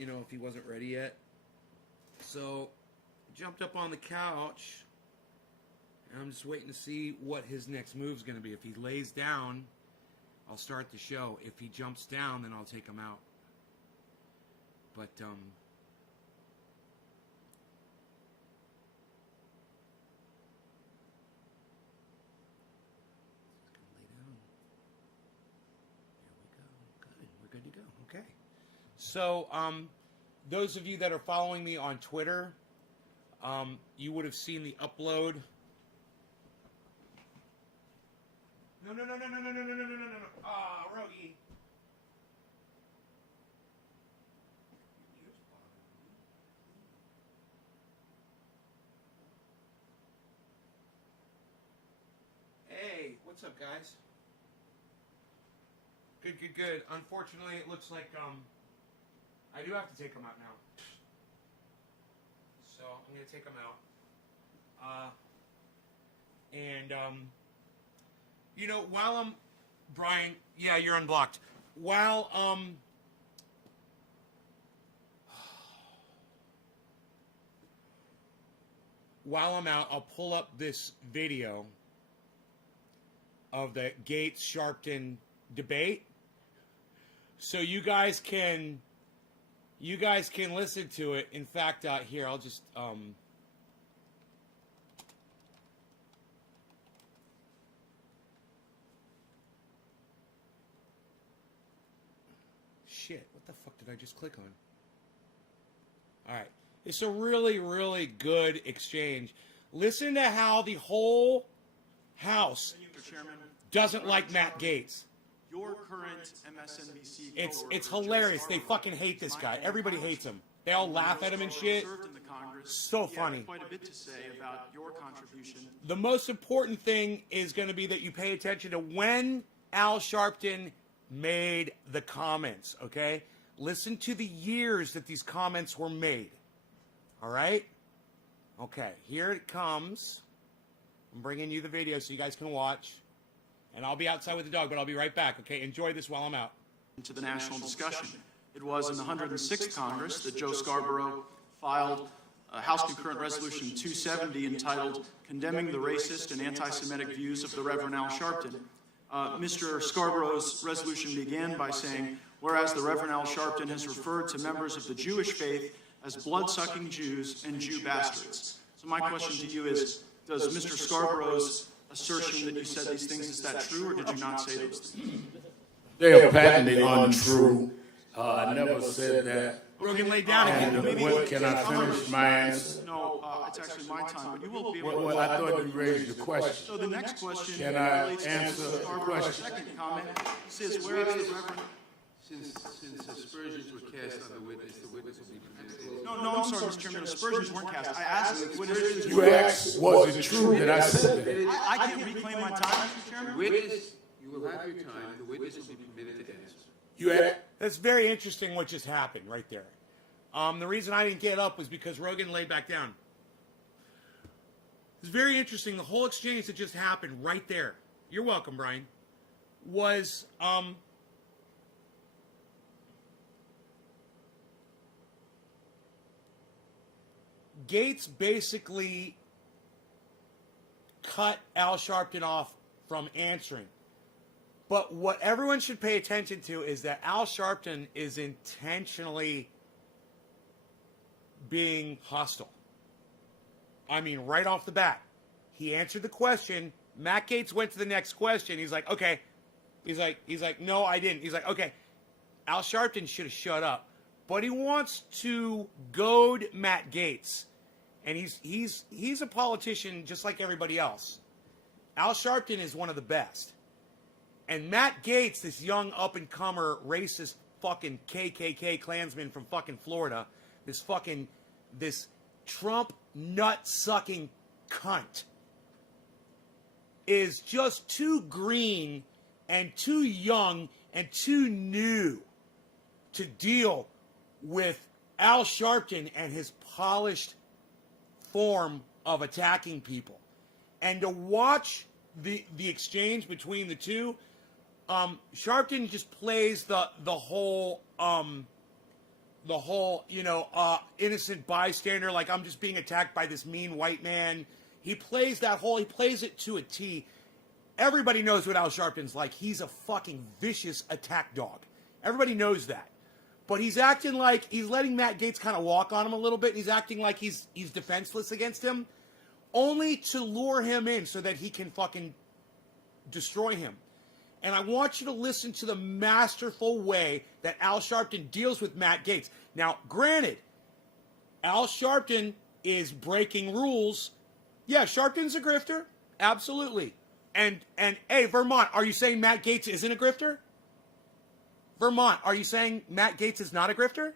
you know, if he wasn't ready yet. So, jumped up on the couch, and I'm just waiting to see what his next move's going to be. If he lays down, I'll start the show. If he jumps down, then I'll take him out. But, he's going to lay down. There we go. Good. We're good to go. Okay. So, those of you that are following me on Twitter, you would have seen the upload. No. Ah, Rogie. Hey, what's up, guys? Good. Unfortunately, it looks like, I do have to take them out now. So, I'm going to take them out. You know, while I'm... Brian, yeah, you're unblocked. While I'm out, I'll pull up this video of the Gaetz Sharpton debate. So you guys can listen to it. In fact, here, I'll just... Shit, what the fuck did I just click on? All right. It's a really, really good exchange. Listen to how the whole House doesn't like Matt Gaetz. Your current MSNBC it's hilarious. They fucking hate this guy. Everybody hates him. They all laugh at him and shit. So funny. Quite a bit to say about your contribution. The most important thing is going to be that you pay attention to when Al Sharpton made the comments, okay? Listen to the years that these comments were made. All right? Okay, here it comes. I'm bringing you the video so you guys can watch. And I'll be outside with the dog, but I'll be right back, okay? Enjoy this while I'm out. To the national discussion. It was in the 106th Congress that Joe Scarborough filed House Concurrent Resolution 270 entitled Condemning the Racist and Anti-Semitic Views of the Reverend Al Sharpton. Mr. Scarborough's resolution began by saying, whereas the Reverend Al Sharpton has referred to members of the Jewish faith as blood-sucking Jews and Jew bastards. So my question to you is, does Mr. Scarborough's assertion that you said these things, is that true, or did you not say those things? They are patently untrue. I never said that. Rogan, lay down again. What, can I finish my answer? No, it's actually my time, but you will be able to... Well, I thought you raised the question. So the next question... Can I answer the question? Second comment says, whereas the Reverend... Since aspersions were cast on the witness will be permitted. No, I'm sorry, Mr. Chairman. Aspersions weren't cast. I asked the witness... You asked, was it true that I said that? I can't reclaim my time, Mr. Chairman. Witness, you will have your time. The witness will be permitted to answer. You asked... That's very interesting what just happened right there. The reason I didn't get up was because Rogan laid back down. It's very interesting. The whole exchange that just happened right there, you're welcome, Brian, was... Gaetz basically cut Al Sharpton off from answering. But what everyone should pay attention to is that Al Sharpton is intentionally being hostile. I mean, right off the bat. He answered the question. Matt Gaetz went to the next question. He's like, okay. He's like, no, I didn't. He's like, okay. Al Sharpton should have shut up. But he wants to goad Matt Gaetz. And he's a politician just like everybody else. Al Sharpton is one of the best. And Matt Gaetz, this young up-and-comer racist fucking KKK Klansman from fucking Florida, this Trump nut-sucking cunt, is just too green and too young and too new to deal with Al Sharpton and his polished form of attacking people. And to watch the exchange between the two, Sharpton just plays the whole the whole, innocent bystander, like I'm just being attacked by this mean white man. He plays it to a T. Everybody knows what Al Sharpton's like. He's a fucking vicious attack dog. Everybody knows that. But he's acting like he's letting Matt Gaetz kind of walk on him a little bit. He's acting like he's defenseless against him, only to lure him in so that he can fucking destroy him. And I want you to listen to the masterful way that Al Sharpton deals with Matt Gaetz. Now, granted, Al Sharpton is breaking rules. Yeah, Sharpton's a grifter. Absolutely. And hey, Vermont, are you saying Matt Gaetz isn't a grifter? Vermont, are you saying Matt Gaetz is not a grifter?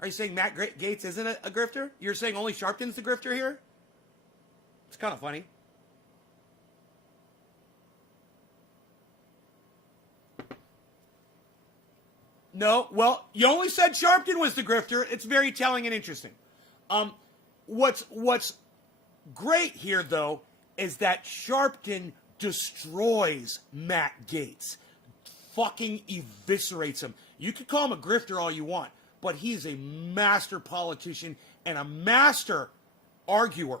Are you saying Matt Gaetz isn't a grifter? You're saying only Sharpton's the grifter here? It's kind of funny. No, well, you only said Sharpton was the grifter. It's very telling and interesting. What's great here, though, is that Sharpton destroys Matt Gaetz. Fucking eviscerates him. You could call him a grifter all you want, but he's a master politician and a master arguer.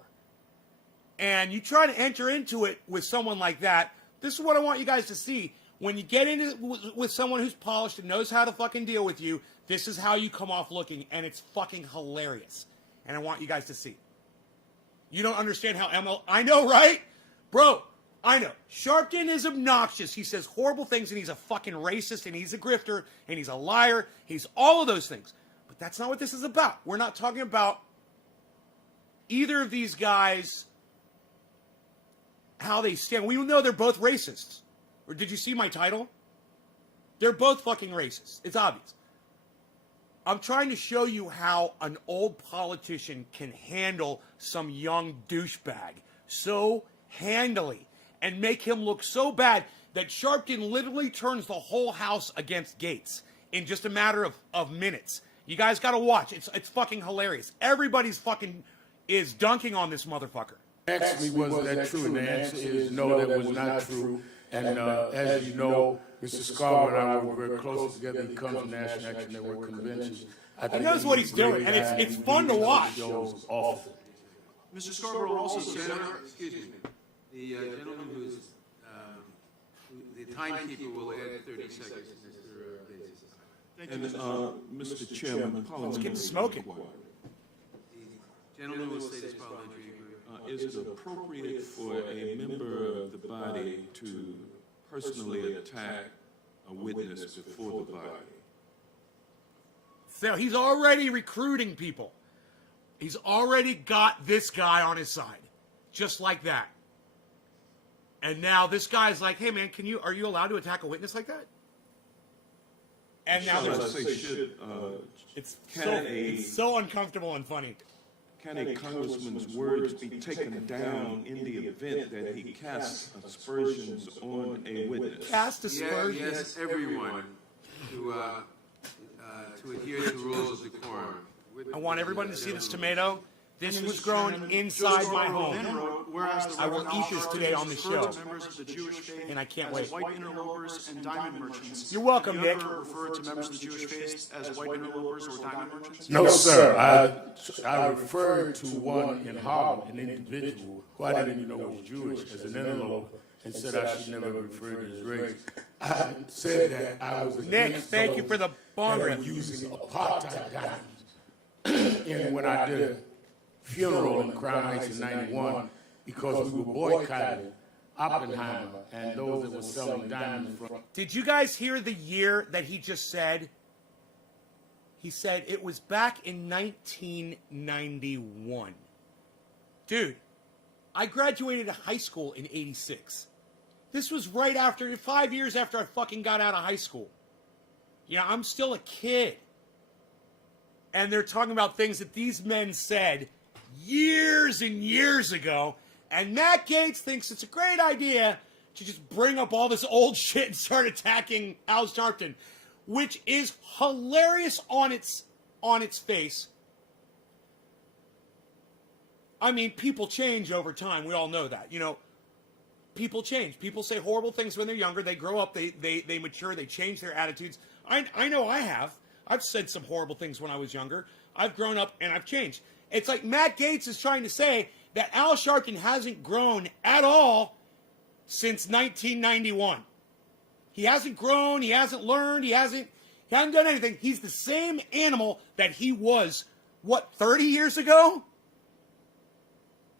And you try to enter into it with someone like that, this is what I want you guys to see. When you get into it with someone who's polished and knows how to fucking deal with you, this is how you come off looking, and it's fucking hilarious. And I want you guys to see. You don't understand how I know, right? Bro, I know. Sharpton is obnoxious. He says horrible things, and he's a fucking racist, and he's a grifter, and he's a liar. He's all of those things. But that's not what this is about. We're not talking about either of these guys, how they stand. We know they're both racists. Or did you see my title? They're both fucking racist. It's obvious. I'm trying to show you how an old politician can handle some young douchebag so handily and make him look so bad that Sharpton literally turns the whole house against Gaetz in just a matter of minutes. You guys got to watch. It's fucking hilarious. Everybody's fucking is dunking on this motherfucker. Actually, was that true? And the answer is no, that was not true. And as you know, Mr. Scarborough and I were very close together. He comes from National Action Network conventions. He knows what he's doing, and it's fun to watch. Mr. Scarborough also said, Excuse me, the gentleman who's, the timekeeper will add 30 seconds, Mr. Gaetz. And, Mr. Chairman, Let's get smoking. The gentleman will state his parliamentary inquiry. Is it appropriate for a member of the body to personally attack a witness before the body? So he's already recruiting people. He's already got this guy on his side. Just like that. And now this guy's like, hey man, are you allowed to attack a witness like that? And now it's so uncomfortable and funny. Can a congressman's words be taken down in the event that he casts aspersions on a witness? Cast aspersions? Yes, everyone to adhere to rules of decorum. I want everyone to see this tomato. This was grown inside my home. I will eat this today on the show. And I can't wait. White interlopers and diamond merchants. You're welcome, Nick. Have you ever referred to members of the Jewish faith as white interlopers or diamond merchants? No, sir. I referred to one in Harlem, an individual who I didn't even know was Jewish, as an interloper, and said I should never refer to his race. I said that I was Nick, thank you for the bong rip. using apartheid diamonds. And when I did a funeral in Crown Heights in '91, because we were boycotting Oppenheimer and those that were selling diamonds from. Did you guys hear the year that he just said? He said it was back in 1991. Dude, I graduated high school in '86. This was right after, 5 years after I fucking got out of high school. You know, I'm still a kid. And they're talking about things that these men said years and years ago. And Matt Gaetz thinks it's a great idea to just bring up all this old shit and start attacking Al Sharpton, which is hilarious on its face. I mean, people change over time. We all know that. You know, people change. People say horrible things when they're younger. They grow up. They mature. They change their attitudes. I know I have. I've said some horrible things when I was younger. I've grown up and I've changed. It's like Matt Gaetz is trying to say that Al Sharpton hasn't grown at all since 1991. He hasn't grown. He hasn't learned. He hasn't done anything. He's the same animal that he was, 30 years ago?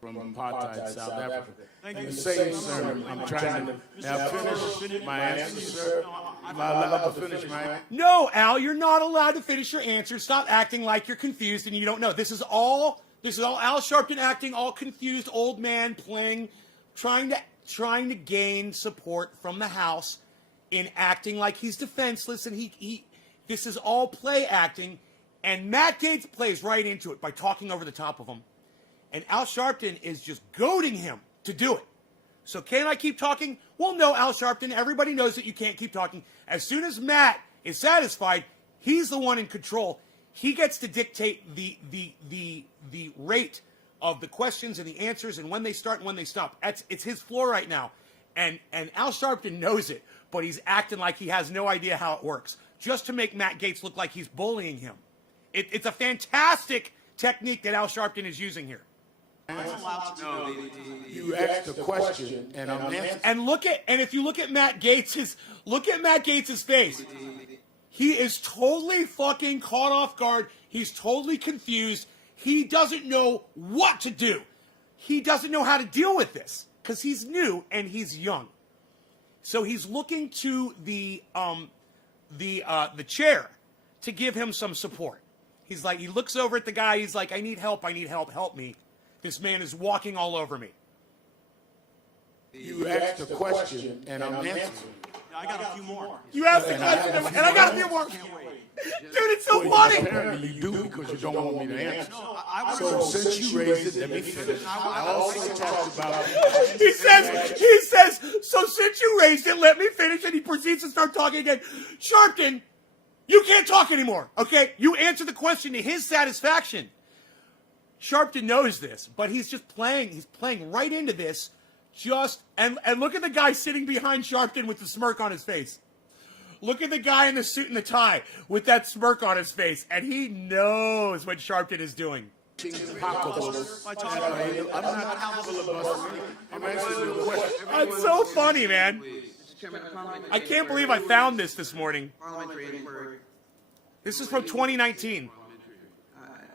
From apartheid South Africa. Thank you. The same sermon. I'm trying to now finish my answer, sir. Am I allowed to finish my answer? No, Al, you're not allowed to finish your answer. Stop acting like you're confused and you don't know. This is all Al Sharpton acting, all confused old man playing, trying to gain support from the House in acting like he's defenseless, and this is all play acting, and Matt Gaetz plays right into it by talking over the top of him. And Al Sharpton is just goading him to do it. So can I keep talking? Well, no, Al Sharpton, everybody knows that you can't keep talking. As soon as Matt is satisfied, he's the one in control. He gets to dictate the rate of the questions and the answers and when they start and when they stop. It's his floor right now. And Al Sharpton knows it, but he's acting like he has no idea how it works, just to make Matt Gaetz look like he's bullying him. It's a fantastic technique that Al Sharpton is using here. I'm allowed to know. You asked a question, and I'm answering. And if you look at Matt Gaetz's face, he is totally fucking caught off guard. He's totally confused. He doesn't know what to do. He doesn't know how to deal with this because he's new and he's young. So he's looking to the chair to give him some support. He looks over at the guy. He's like, I need help. Help me. This man is walking all over me. You asked a question, and I'm answering. I got a few more. You asked the question, and I got a few more. Dude, it's so funny. Apparently you do because you don't want me to answer. I So since you raised it, let me finish. I also talked about. He says, so since you raised it, let me finish, and he proceeds to start talking again. Sharpton, you can't talk anymore, okay? You answer the question to his satisfaction. Sharpton knows this, but he's just playing. He's playing right into this. And look at the guy sitting behind Sharpton with the smirk on his face. Look at the guy in the suit and the tie with that smirk on his face, and he knows what Sharpton is doing. I'm not filibustering. I'm answering your question. That's so funny, man. Mr. Chairman, I can't believe I found this morning. parliamentary inquiry. This is from 2019.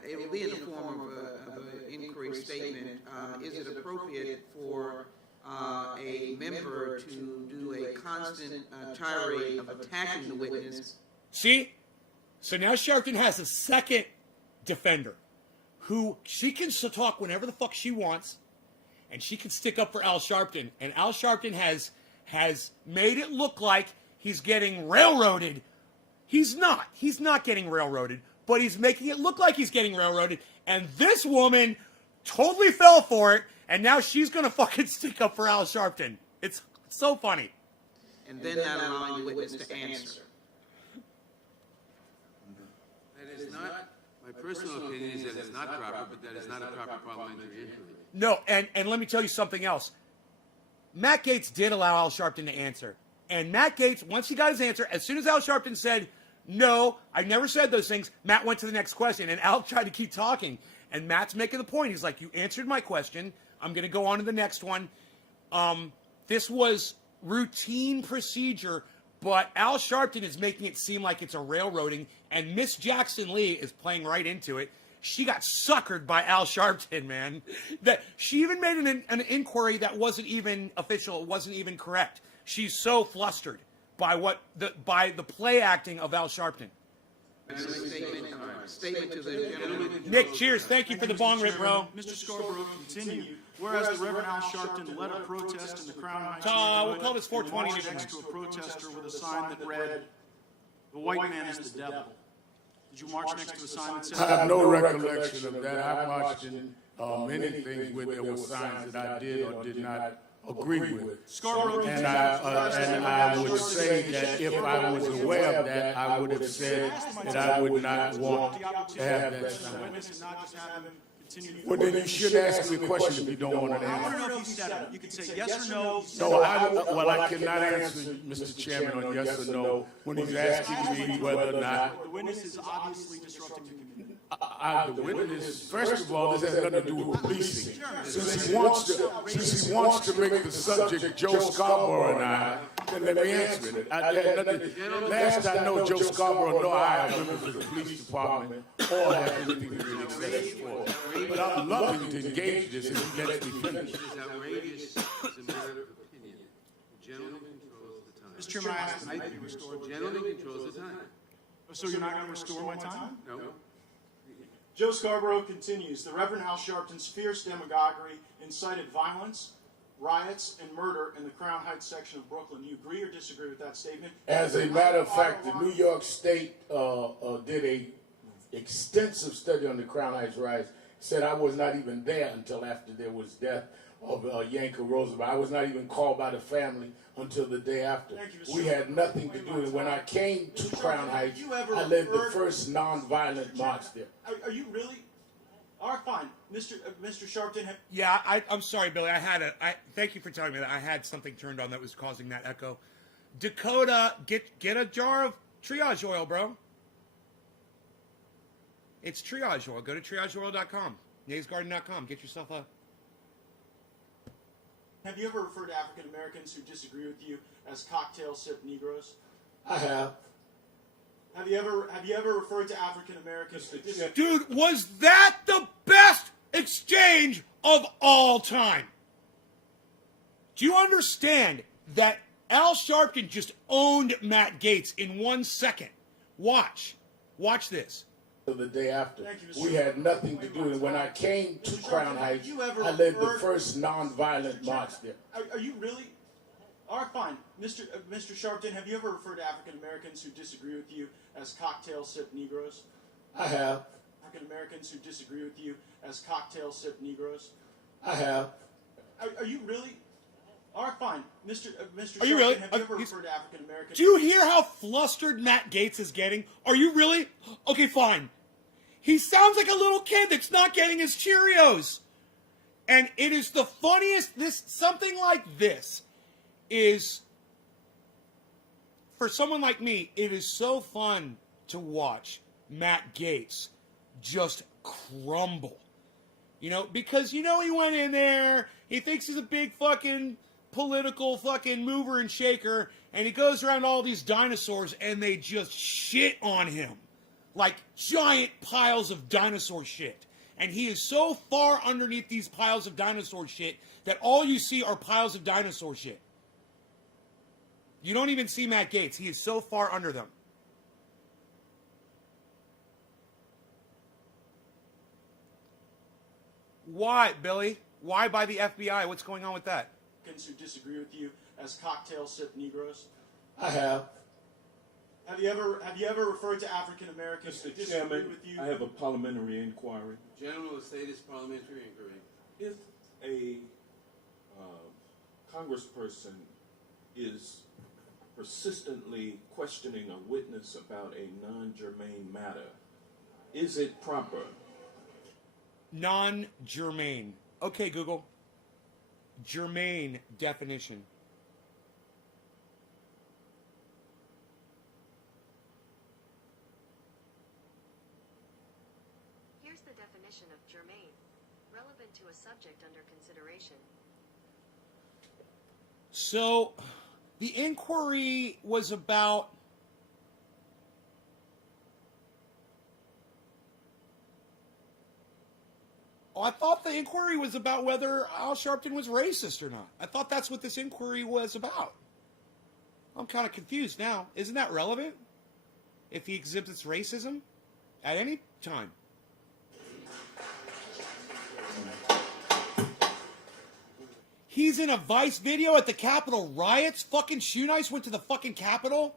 It will be in the form of an inquiry statement. Is it appropriate for a member to do a constant tirade of attacking the witness? See? So now Sharpton has a second defender who she can talk whenever the fuck she wants, and she can stick up for Al Sharpton. And Al Sharpton has made it look like he's getting railroaded. He's not. He's not getting railroaded, but he's making it look like he's getting railroaded. And this woman totally fell for it, and now she's going to fucking stick up for Al Sharpton. It's so funny. And then not allowing the witness to answer. That is not, my personal opinion is that it's not proper, but that is not a proper parliamentary inquiry. No, and let me tell you something else. Matt Gaetz did allow Al Sharpton to answer. And Matt Gaetz, once he got his answer, as soon as Al Sharpton said, no, I never said those things, Matt went to the next question, and Al tried to keep talking. And Matt's making the point. He's like, you answered my question. I'm going to go on to the next one. This was routine procedure, but Al Sharpton is making it seem like it's a railroading, and Miss Jackson Lee is playing right into it. She got suckered by Al Sharpton, man. That she even made an inquiry that wasn't even official. It wasn't even correct. She's so flustered by the play acting of Al Sharpton. Statement to the gentleman. Nick, cheers. Thank you for the bong rip, bro. Mr. Scarborough, continue. Whereas the Reverend Al Sharpton led a protest in the Crown Heights We'll call this 420 marched next to a protester with a sign that read, "The white man is the devil." Did you march next to a sign that said I have no recollection of that. I marched in many things where there were signs that I did or did not agree with. Scarborough, And I would say that if I was aware of that, I would have said that I would not want to have that sign. witness and not just have him continue. Well, then you should ask me a question if you don't want to I want answer. to know if you said it. You could say yes or no. No, I cannot answer, Mr. Chairman, on yes or no when he's asking me whether or not. The witness is obviously disrupting the committee. The witness, first of all, this has nothing to do with policing. Since he wants to make the subject Joe Scarborough and I, then let me answer it. Last I know, Joe Scarborough nor I are members of the police department or have anything to do with excessive force. But I'm loving to engage this if he lets me finish. It is outrageous as a matter of opinion. The gentleman controls the time. Mr. Chairman, I ask that it be restored. The gentleman controls the time. So you're not going to restore my time? No. Joe Scarborough continues. The Reverend Al Sharpton's fierce demagoguery incited violence, riots, and murder in the Crown Heights section of Brooklyn. Do you agree or disagree with that statement? As a matter of fact, the New York State did a extensive study on the Crown Heights riots. Said I was not even there until after there was death of Yanko Roosevelt. I was not even called by the family until the day after. We had nothing to do with it. When I came to Crown Heights, I led the first nonviolent march there. Are you really? All right, fine. Mr. Sharpton, Yeah, I'm sorry, Billy. Thank you for telling me that. I had something turned on that was causing that echo. Dakota, get a jar of triage oil, bro. It's triage oil. Go to triageoil.com, naysgarden.com. Get yourself a... have you ever referred to African Americans who disagree with you as cocktail sip Negroes? I have. Have you ever referred to African Americans who disagree? Dude, was that the best exchange of all time? Do you understand that Al Sharpton just owned Matt Gaetz in 1 second? Watch this. The day after, Thank you, Mr. we had nothing to do with it. When I came to Crown Heights, I led the first nonviolent march there. Are you really? All right, fine. Mr. Sharpton, have you ever referred to African Americans who disagree with you as cocktail sip Negroes? I have. African Americans who disagree with you as cocktail sip Negroes? I have. Are you really? All right, fine. Mr. Are you Sharpton, really? have you ever referred to African Americans? Do you hear how flustered Matt Gaetz is getting? Are you really? Okay, fine. He sounds like a little kid that's not getting his Cheerios. And it is the funniest, something like this is, for someone like me, it is so fun to watch Matt Gaetz just crumble. You know, because, he went in there, he thinks he's a big fucking political fucking mover and shaker, and he goes around all these dinosaurs and they just shit on him. Like giant piles of dinosaur shit. And he is so far underneath these piles of dinosaur shit that all you see are piles of dinosaur shit. You don't even see Matt Gaetz. He is so far under them. Why, Billy? Why by the FBI? What's going on with that? Who disagree with you as cocktail sip Negroes? I have. Have you ever referred to African Americans who Mr. disagree Chairman, with you? I have a parliamentary inquiry. Gentleman will state his parliamentary inquiry. If a congressperson is persistently questioning a witness about a non-germane matter, is it proper? Non-germane. Okay, Google. Germane definition. Here's the definition of germane. Relevant to a subject under consideration. So, the inquiry was about... Oh, I thought the inquiry was about whether Al Sharpton was racist or not. I thought that's what this inquiry was about. I'm kind of confused now. Isn't that relevant? If he exhibits racism at any time. He's in a Vice video at the Capitol riots? Fucking Shoe Nice went to the fucking Capitol?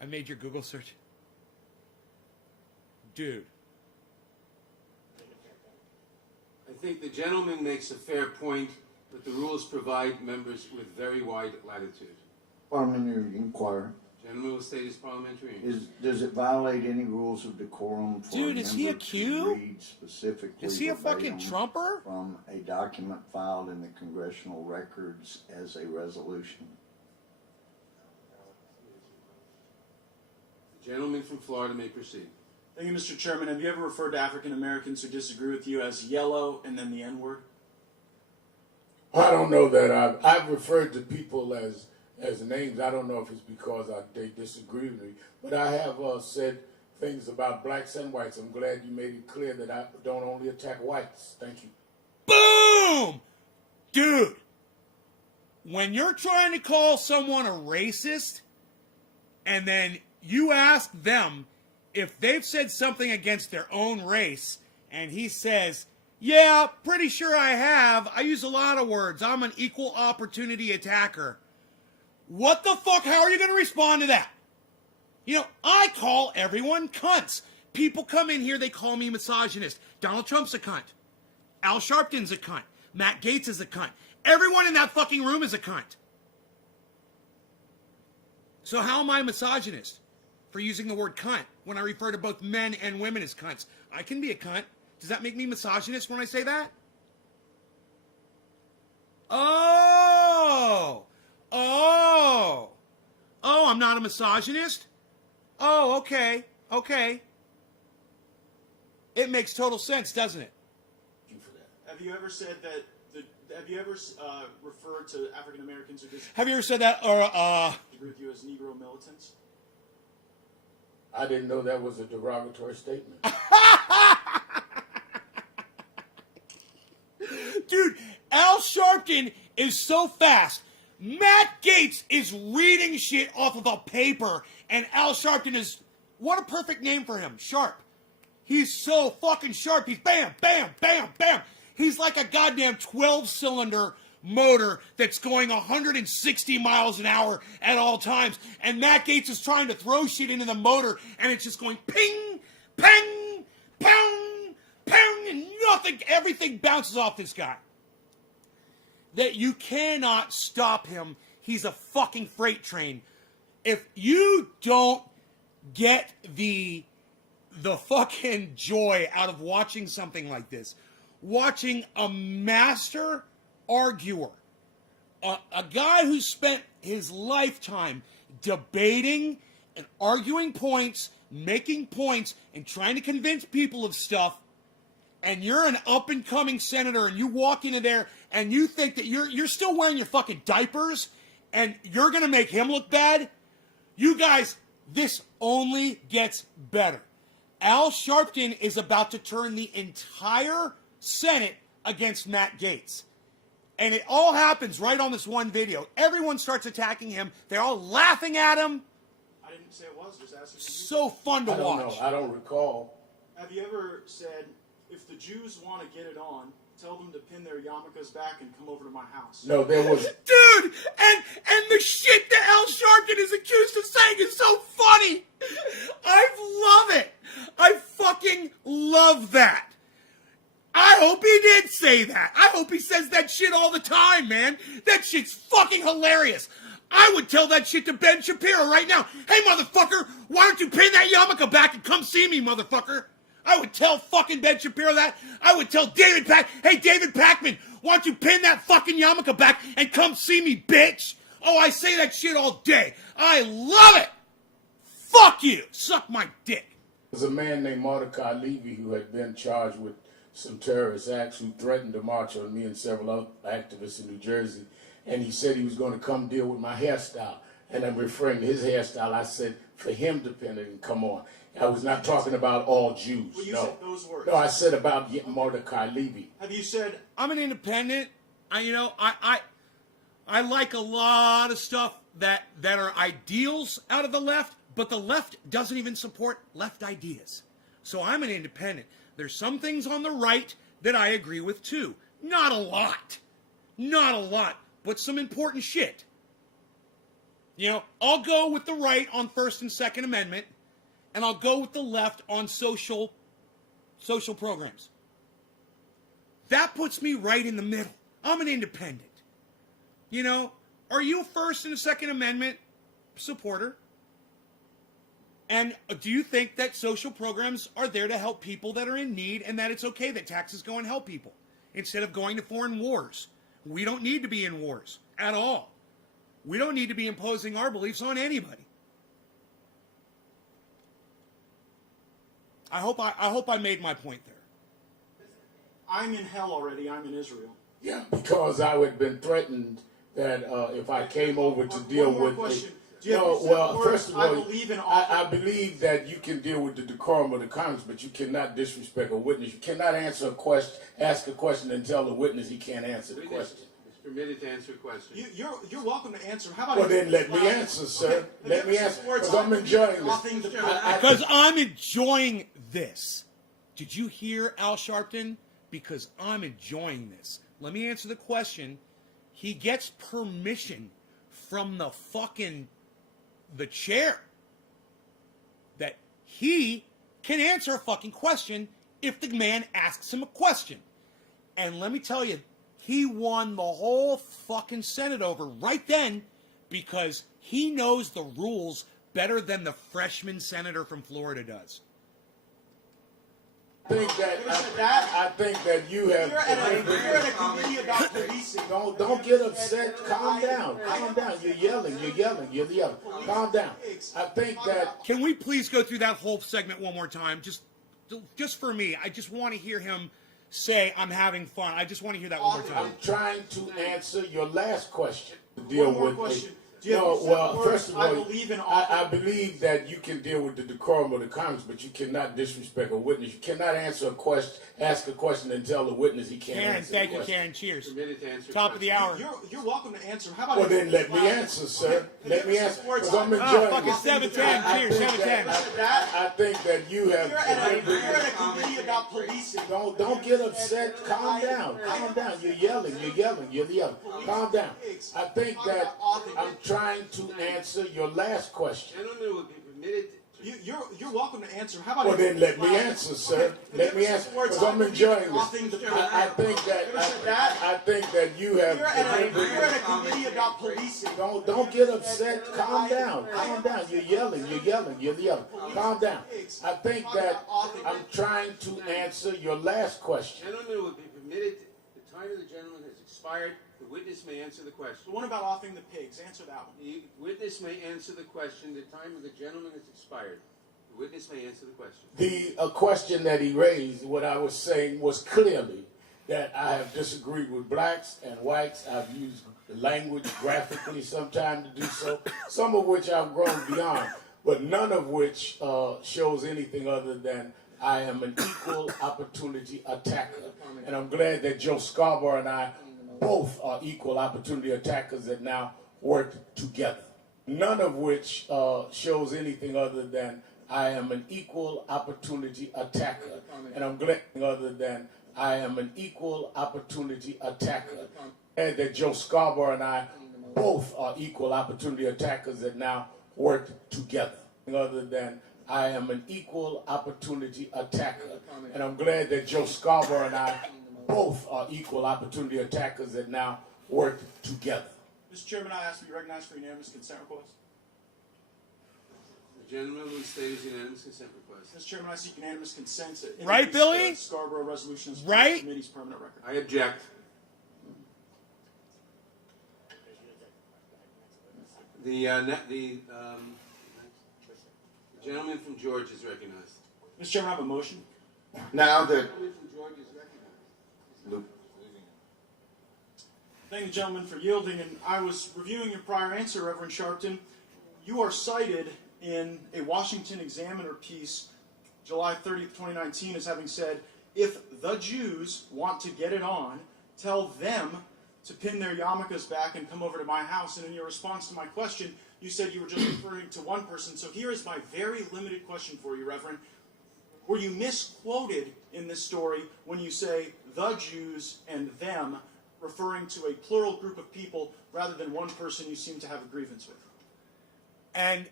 I made your Google search. Dude. I think the gentleman makes a fair point, but the rules provide members with very wide latitude. Parliamentary inquiry. Gentleman will state his parliamentary. Does it violate any rules of decorum for Dude, a is he member a Q? to read specifically Is he a fucking verbatim Trumper? from a document filed in the congressional records as a resolution? The gentleman from Florida may proceed. Thank you, Mr. Chairman. Have you ever referred to African Americans who disagree with you as yellow and then the N-word? I don't know that I've referred to people as names. I don't know if it's because they disagree with me, but I have said things about blacks and whites. I'm glad you made it clear that I don't only attack whites. Thank you. Boom! Dude, when you're trying to call someone a racist and then you ask them if they've said something against their own race and he says, yeah, pretty sure I have. I use a lot of words. I'm an equal opportunity attacker. What the fuck? How are you going to respond to that? You know, I call everyone cunts. People come in here, they call me misogynist. Donald Trump's a cunt. Al Sharpton's a cunt. Matt Gaetz is a cunt. Everyone in that fucking room is a cunt. So how am I a misogynist for using the word cunt when I refer to both men and women as cunts? I can be a cunt. Does that make me misogynist when I say that? Oh, I'm not a misogynist? Oh, okay. It makes total sense, doesn't it? Have you ever said that? Have you ever referred to African Americans who disagree Have you ever said that, or, with you as Negro militants? I didn't know that was a derogatory statement. Dude, Al Sharpton is so fast. Matt Gaetz is reading shit off of a paper, and Al Sharpton is, what a perfect name for him, Sharp. He's so fucking sharp. He's bam, bam, bam, bam. He's like a goddamn 12-cylinder motor that's going 160 miles an hour at all times, and Matt Gaetz is trying to throw shit into the motor, and it's just going ping, ping, ping, ping, and nothing, everything bounces off this guy. That you cannot stop him. He's a fucking freight train. If you don't get the fucking joy out of watching something like this, watching a master arguer, a guy who spent his lifetime debating and arguing points, making points, and trying to convince people of stuff, and you're an up-and-coming senator, and you walk into there, and you think that you're still wearing your fucking diapers, and you're going to make him look bad? You guys, this only gets better. Al Sharpton is about to turn the entire Senate against Matt Gaetz. And it all happens right on this one video. Everyone starts attacking him. They're all laughing at him. I didn't say it was. Just asking. So fun to watch. I don't recall. Have you ever said, if the Jews want to get it on, tell them to pin their yarmulkes back and come over to my house? No, there was... Dude, and the shit that Al Sharpton is accused of saying is so funny. I love it. I fucking love that. I hope he did say that. I hope he says that shit all the time, man. That shit's fucking hilarious. I would tell that shit to Ben Shapiro right now. Hey, motherfucker, why don't you pin that yarmulke back and come see me, motherfucker? I would tell fucking Ben Shapiro that. I would tell David Hey, David Pakman, why don't you pin that fucking yarmulke back and come see me, bitch? Oh, I say that shit all day. I love it. Fuck you. Suck my dick. There was a man named Mordecai Levy who had been charged with some terrorist acts who threatened to march on me and several other activists in New Jersey. And he said he was going to come deal with my hairstyle. And I'm referring to his hairstyle. I said for him to pin it and come on. I was not talking about all Jews. Well, you no. said those words. No, I said about Mordecai Levy. Have you said... I'm an independent. I like a lot of stuff that are ideals out of the left, but the left doesn't even support left ideas. So I'm an independent. There's some things on the right that I agree with too. Not a lot. Not a lot, but some important shit. You know, I'll go with the right on First and Second Amendment, and I'll go with the left on social programs. That puts me right in the middle. I'm an independent. You know, are you a First and a Second Amendment supporter? And do you think that social programs are there to help people that are in need and that it's okay that taxes go and help people instead of going to foreign wars? We don't need to be in wars at all. We don't need to be imposing our beliefs on anybody. I hope I made my point there. I'm in hell already. I'm in Israel. Yeah, because I would have been threatened that if I came over to deal One more with question. it. Do you have No, to well, support, first of I all, believe in I believe that you can deal with the decorum of the Congress, but you cannot disrespect a witness. You cannot answer a question, ask a question, and tell the witness he can't answer the question. Is permitted to answer a question. You're welcome to answer. How about Well, then let me answer, sir. Okay. Let me answer, because I'm enjoying this. Because I'm enjoying this. Did you hear Al Sharpton? Because I'm enjoying this. Let me answer the question. He gets permission from the chair that he can answer a fucking question if the man asks him a question. And let me tell you, he won the whole fucking Senate over right then because he knows the rules better than the freshman senator from Florida does. I think that you have. You're at a committee about policing. Don't get upset. Calm down. Calm down. You're yelling. Calm down. I think that. Can we please go through that whole segment one more time? Just for me. I just want to hear him say, I'm having fun. I just want to hear that one more time. I'm trying to answer your last question. One more question. No, well, first of all, I believe that you can deal with the decorum of the Congress, but you cannot disrespect a witness. You cannot answer a question, ask a question, and tell the witness he can't Karen, answer thank the you, question. Karen. Cheers. Permitted to answer a Top of the question. hour. You're welcome to answer. How about Well, then let me answer, sir. Let me answer, because I'm enjoying fucking this. 710. Cheers, 710. I think that you have. You're at a committee about policing. Don't get upset. Calm down. Calm down. You're yelling. Calm down. I think that I'm trying to answer your last question. Gentlemen will be permitted. You're welcome to answer. How about Well, then let me answer, sir. Let me answer, because I'm enjoying this. I think that you have. You're at a committee about policing. Don't get upset. Calm down. Calm down. You're yelling. Calm down. I think that I'm trying to answer your last question. Gentlemen will be permitted. The time of the gentleman has expired. The witness may answer the question. The one about offing the pigs. Answer that one. The witness may answer the question. The time of the gentleman has expired. The witness may answer the question. The question that he raised, what I was saying was clearly that I have disagreed with blacks and whites. I've used the language graphically sometimes to do so, some of which I've grown beyond, but none of which shows anything other than I am an equal opportunity attacker. And I'm glad that Joe Scarborough and I both are equal opportunity attackers that now work together. None of which shows anything other than I am an equal opportunity attacker. And I'm glad I am an equal opportunity attacker. And that Joe Scarborough and I both are equal opportunity attackers that now work together. Other than I am an equal opportunity attacker. And I'm glad that Joe Scarborough and I both are equal opportunity attackers that now work together. Mr. Chairman, I ask to be recognized for unanimous consent request. The gentleman will state his unanimous consent request. Mr. Chairman, I seek unanimous consent to Right, introduce Billy? the Scarborough resolution as Right? committee's permanent record. I object. The gentleman from Georgia is recognized. Mr. Chairman, I have a motion. Now that The gentleman from Georgia is recognized. Thank the gentleman for yielding. And I was reviewing your prior answer, Reverend Sharpton. You are cited in a Washington Examiner piece, July 30th, 2019, as having said, if the Jews want to get it on, tell them to pin their yarmulkes back and come over to my house. And in your response to my question, you said you were just referring to one person. So here is my very limited question for you, Reverend. Were you misquoted in this story when you say the Jews and them, referring to a plural group of people rather than one person you seem to have a grievance with? And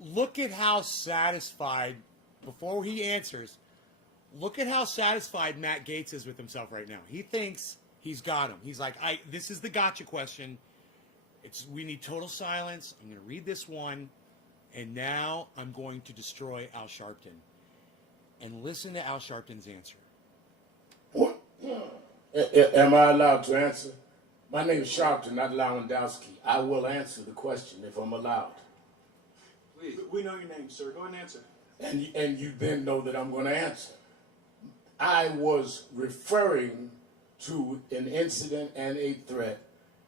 look at how satisfied, before he answers, Look at how satisfied Matt Gaetz is with himself right now. He thinks he's got him. He's like, this is the gotcha question. We need total silence. I'm going to read this one, and now I'm going to destroy Al Sharpton. And listen to Al Sharpton's answer. What? Am I allowed to answer? My name is Sharpton, not Lewandowski. I will answer the question if I'm allowed. Please. We know your name, sir. Go ahead and answer. And you then know that I'm going to answer. I was referring to an incident and a threat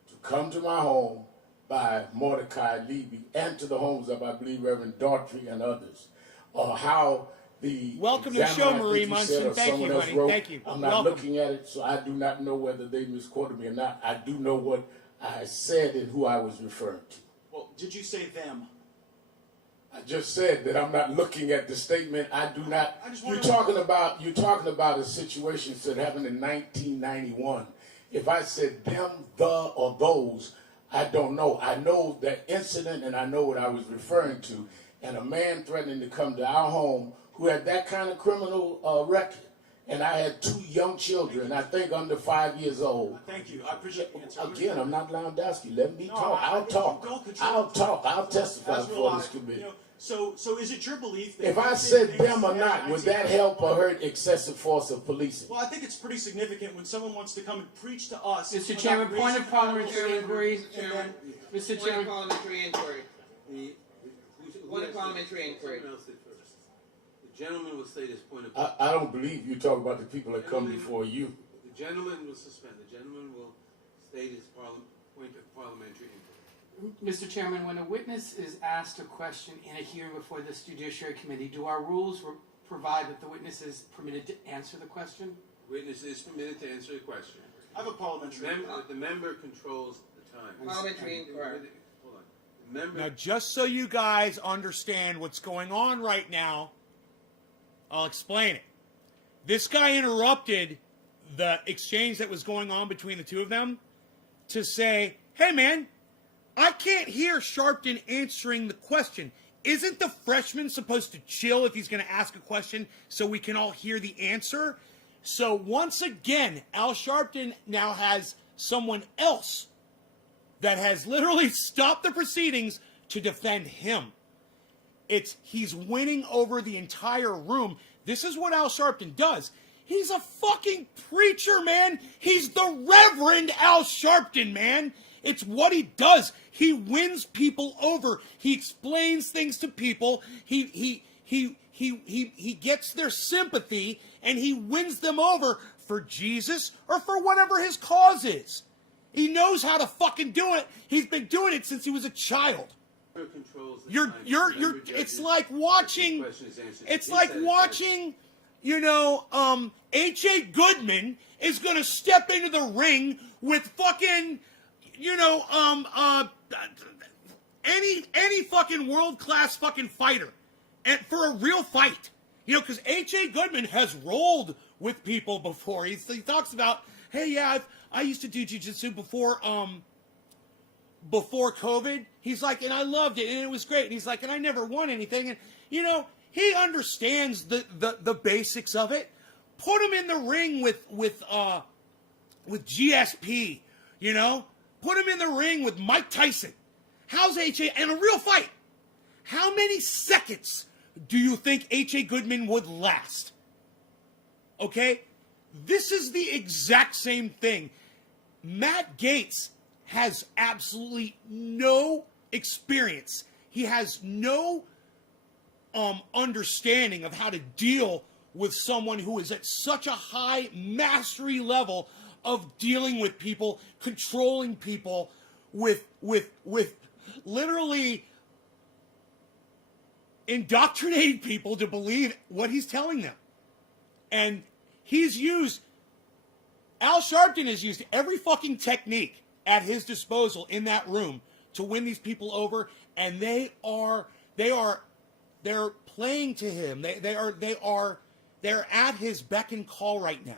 to come to my home by Mordecai Levy and to the homes of, I believe, Reverend Daughtry and others. How the welcome to the show, examiner, I Marie think you Munson. said, or Thank someone you, else honey. wrote, Thank you. I'm not Welcome. looking at it, so I do not know whether they misquoted me or not. I do know what I said and who I was referring to. Well, did you say them? I just said that I'm not looking at the statement. I do not. I just You're wanna- talking about a situation that happened in 1991. If I said them, the, or those, I don't know. I know that incident and I know what I was referring to. And a man threatening to come to our home who had that kind of criminal record. And I had 2 young children, I think under 5 years old. Thank you. I appreciate the answer. Again, I'm not Lewandowski. Let me No, talk. I- I'll talk. don't control- I'll talk. I'll testify As will before I. this committee. You know, so is it your belief that If I you said think them or things not, would that help or hurt excessive force of policing? Well, I think it's pretty significant when someone wants to come and preach to us. Mr. without Chairman, point raising of parliamentary standards inquiry. and then- Mr. Point of Chairman, parliamentary inquiry. Who Point of else- parliamentary inquiry. Someone else did first. The gentleman will state his point of. I don't believe you talk about the people that come before you. The gentleman will suspend. The gentleman will state his point of parliamentary inquiry. Mr. Chairman, when a witness is asked a question in a hearing before this Judiciary Committee, do our rules provide that the witness is permitted to answer the question? Witness is permitted to answer a question. I have a parliamentary. The member controls the time. Parliamentary inquiry. Hold on. The member. Now, just so you guys understand what's going on right now, I'll explain it. This guy interrupted the exchange that was going on between the two of them to say, hey, man, I can't hear Sharpton answering the question. Isn't the freshman supposed to chill if he's going to ask a question so we can all hear the answer? So once again, Al Sharpton now has someone else that has literally stopped the proceedings to defend him. He's winning over the entire room. This is what Al Sharpton does. He's a fucking preacher, man. He's the Reverend Al Sharpton, man. It's what he does. He wins people over. He explains things to people. He gets their sympathy and he wins them over for Jesus or for whatever his cause is. He knows how to fucking do it. He's been doing it since he was a child. Controls the You're time. The member it's judges like watching, the question is answered. it's He like said it watching, H.A. Goodman is going to step into the ring with fucking, any fucking world-class fucking fighter and for a real fight. Because H.A. Goodman has rolled with people before. He talks about, hey, yeah, I used to do jiu-jitsu before COVID. He's like, and I loved it, and it was great. And he's like, and I never won anything. And, he understands the basics of it. Put him in the ring with GSP, Put him in the ring with Mike Tyson. How's H.A. in a real fight? How many seconds do you think H.A. Goodman would last? Okay? This is the exact same thing. Matt Gaetz has absolutely no experience. He has no understanding of how to deal with someone who is at such a high mastery level of dealing with people, controlling people, with literally indoctrinating people to believe what he's telling them. And Al Sharpton has used every fucking technique at his disposal in that room to win these people over, and they're playing to him. They're at his beck and call right now.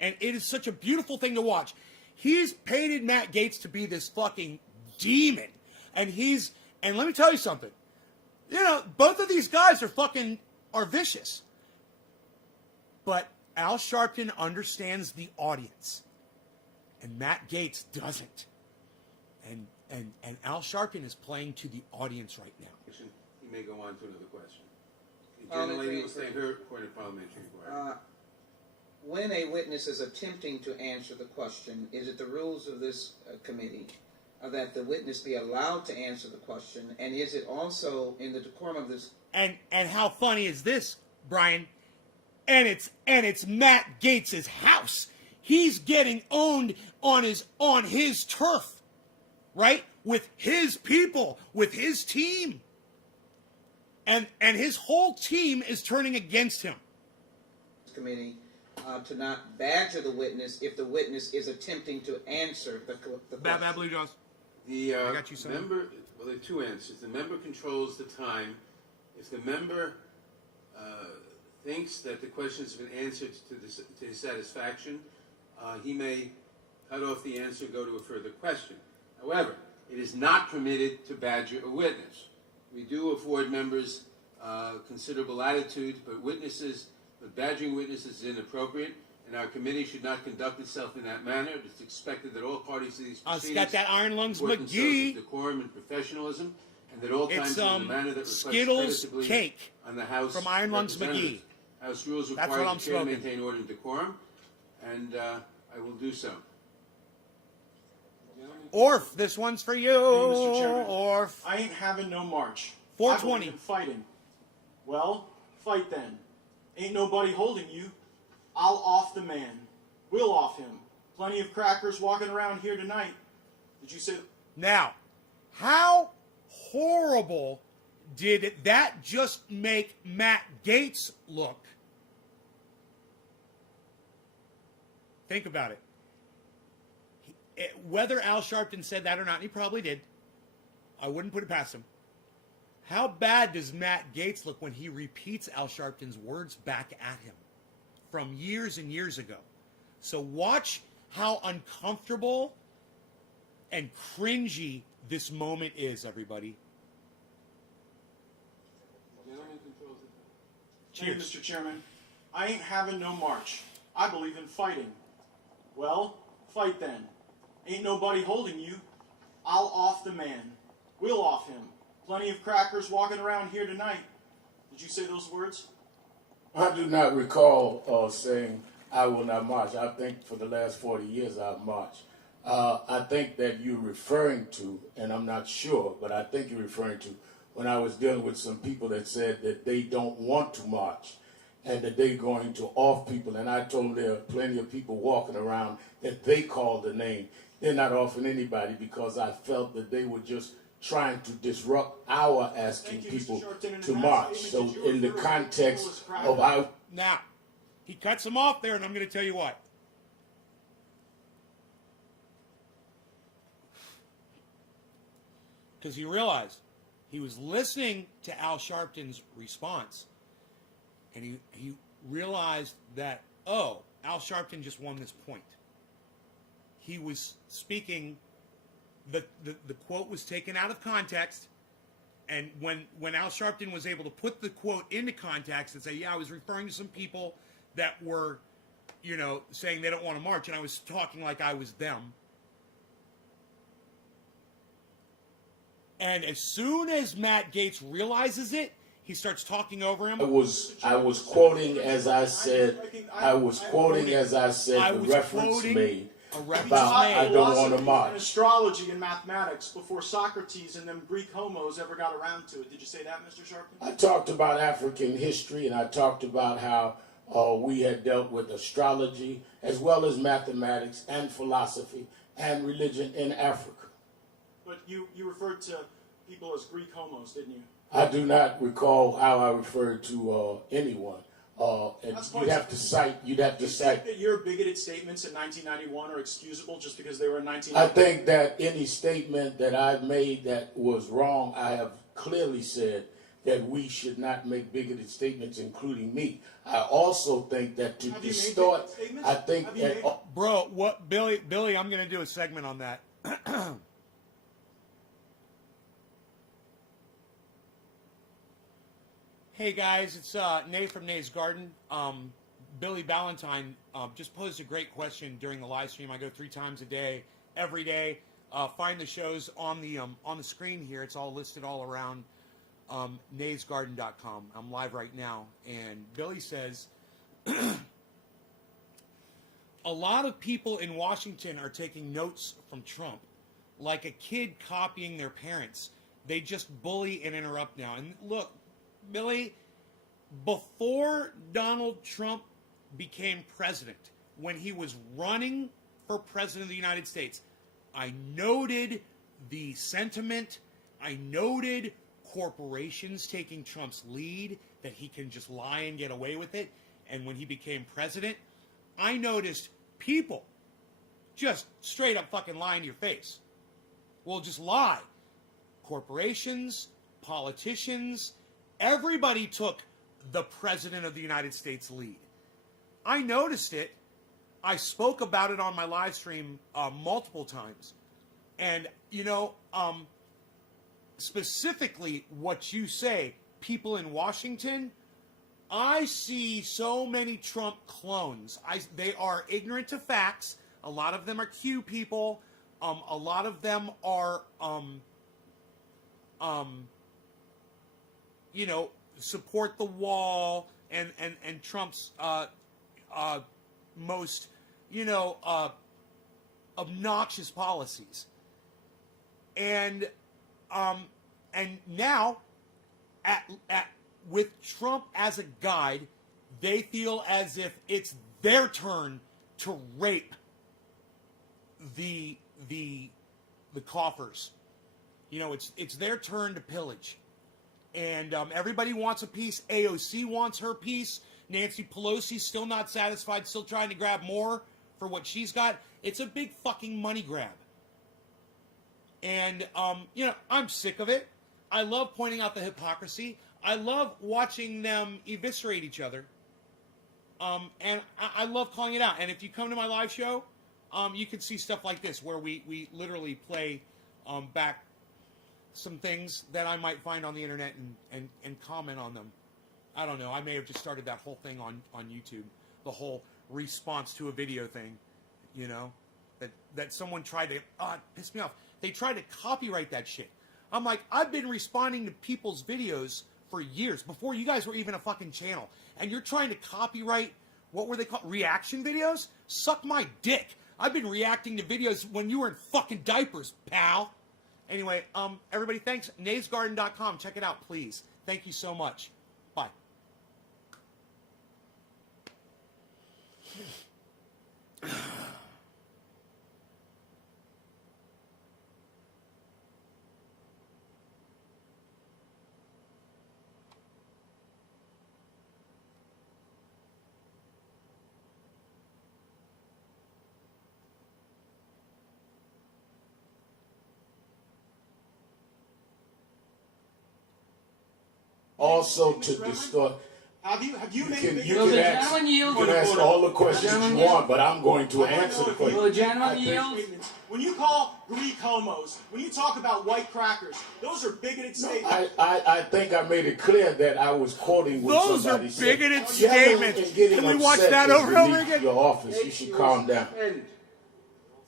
And it is such a beautiful thing to watch. He's painted Matt Gaetz to be this fucking demon. And let me tell you something. Both of these guys are vicious. But Al Sharpton understands the audience, and Matt Gaetz doesn't. And Al Sharpton is playing to the audience right now. He may go on to another question. The gentlelady will say her point of parliamentary inquiry. When a witness is attempting to answer the question, is it the rules of this committee that the witness be allowed to answer the question, and is it also in the decorum of this? And how funny is this, Brian? And it's Matt Gaetz' house. He's getting owned on his turf, right? With his people, with his team. And his whole team is turning against him. Committee to not badger the witness if the witness is attempting to answer the question. Blue Jones. The I got you, son. member, well, there are two answers. The member controls the time. If the member thinks that the question has been answered to his satisfaction, he may cut off the answer and go to a further question. However, it is not permitted to badger a witness. We do afford members considerable latitude, but badgering witnesses is inappropriate, and our committee should not conduct itself in that manner. It is expected that all parties to these proceedings got that Iron Lungs comport themselves McGee. with decorum and professionalism, and at all times It's in a manner that reflects Skittles creditably cake on the House from Iron Lungs representatives. McGee. House rules That's require what I'm the chair to smoking. maintain order and decorum, and I will do so. Orf, this one's for you. Hey, Mr. Chairman. Orf. I ain't having no march. 420. I believe in fighting. Well, fight then. Ain't nobody holding you. I'll off the man. We'll off him. Plenty of crackers walking around here tonight. Did you say... Now, how horrible did that just make Matt Gaetz look? Think about it. Whether Al Sharpton said that or not, and he probably did, I wouldn't put it past him. How bad does Matt Gaetz look when he repeats Al Sharpton's words back at him from years and years ago? So watch how uncomfortable and cringy this moment is, everybody. Cheers. Hey, Mr. Chairman. I ain't having no march. I believe in fighting. Well, fight then. Ain't nobody holding you. I'll off the man. We'll off him. Plenty of crackers walking around here tonight. Did you say those words? I do not recall saying I will not march. I think for the last 40 years I've marched. I think that you're referring to, and I'm not sure, but I think you're referring to when I was dealing with some people that said that they don't want to march and that they're going to off people. And I told them there are plenty of people walking around that they call the name. They're not offing anybody because I felt that they were just trying to disrupt our asking people to march. So in the context of our... Now, he cuts him off there, and I'm going to tell you what. Because he realized he was listening to Al Sharpton's response, and he realized that, oh, Al Sharpton just won this point. He was speaking, the quote was taken out of context, and when Al Sharpton was able to put the quote into context and say, yeah, I was referring to some people that were, saying they don't want to march, and I was talking like I was them. And as soon as Matt Gaetz realizes it, he starts talking over him. I was quoting as I said. I was quoting as I said. The reference made about I don't want to march. And astrology and mathematics before Socrates and them Greek homos ever got around to it. Did you say that, Mr. Sharpton? I talked about African history, and I talked about how we had dealt with astrology as well as mathematics and philosophy and religion in Africa. But you referred to people as Greek homos, didn't you? I do not recall how I referred to anyone. And you'd have to cite. Do you think that your bigoted statements in 1991 are excusable just because they were in 1991? I think that any statement that I've made that was wrong, I have clearly said that we should not make bigoted statements, including me. I also think that to distort, I think that... Bro, what, Billy, I'm going to do a segment on that. Hey guys, it's Nate from Nate's Garden. Billy Ballantyne just posed a great question during the live stream. I go 3 times a day, every day. Find the shows on the screen here. It's all listed all around naysgarden.com. I'm live right now, and Billy says a lot of people in Washington are taking notes from Trump, like a kid copying their parents. They just bully and interrupt now. And look, Billy, before Donald Trump became president, when he was running for president of the United States, I noted the sentiment. I noted corporations taking Trump's lead, that he can just lie and get away with it. And when he became president, I noticed people just straight up fucking lying to your face. Well, just lie. Corporations, politicians, everybody took the president of the United States lead. I noticed it. I spoke about it on my live stream multiple times. And, you know, specifically what you say, people in Washington, I see so many Trump clones. They are ignorant to facts. A lot of them are Q people. A lot of them are, you know, support the wall and Trump's most, you know, obnoxious policies. And now, with Trump as a guide, they feel as if it's their turn to rape the coffers. You know, it's their turn to pillage. And everybody wants a piece. AOC wants her piece. Nancy Pelosi's still not satisfied, still trying to grab more for what she's got. It's a big fucking money grab. And, you know, I'm sick of it. I love pointing out the hypocrisy. I love watching them eviscerate each other. And I love calling it out. And if you come to my live show, you can see stuff like this where we literally play back some things that I might find on the internet and comment on them. I don't know. I may have just started that whole thing on YouTube. The whole response to a video thing, you know, that someone tried to, it pissed me off. They tried to copyright that shit. I'm like, I've been responding to people's videos for years, before you guys were even a fucking channel. And you're trying to copyright, what were they called? Reaction videos? Suck my dick. I've been reacting to videos when you were in fucking diapers, pal. Anyway, everybody, thanks. naysgarden.com. Check it out, please. Thank you so much. Bye. Also to distort. Have you made a big You can ask all the questions you want, but I'm going to answer the question. Will the gentleman yield? When you call Greek homos, when you talk about white crackers, those are bigoted statements. I think I made it clear that I was quoting what Those are somebody said. bigoted statements. Can we watch that over and over again? Your office, you should calm down.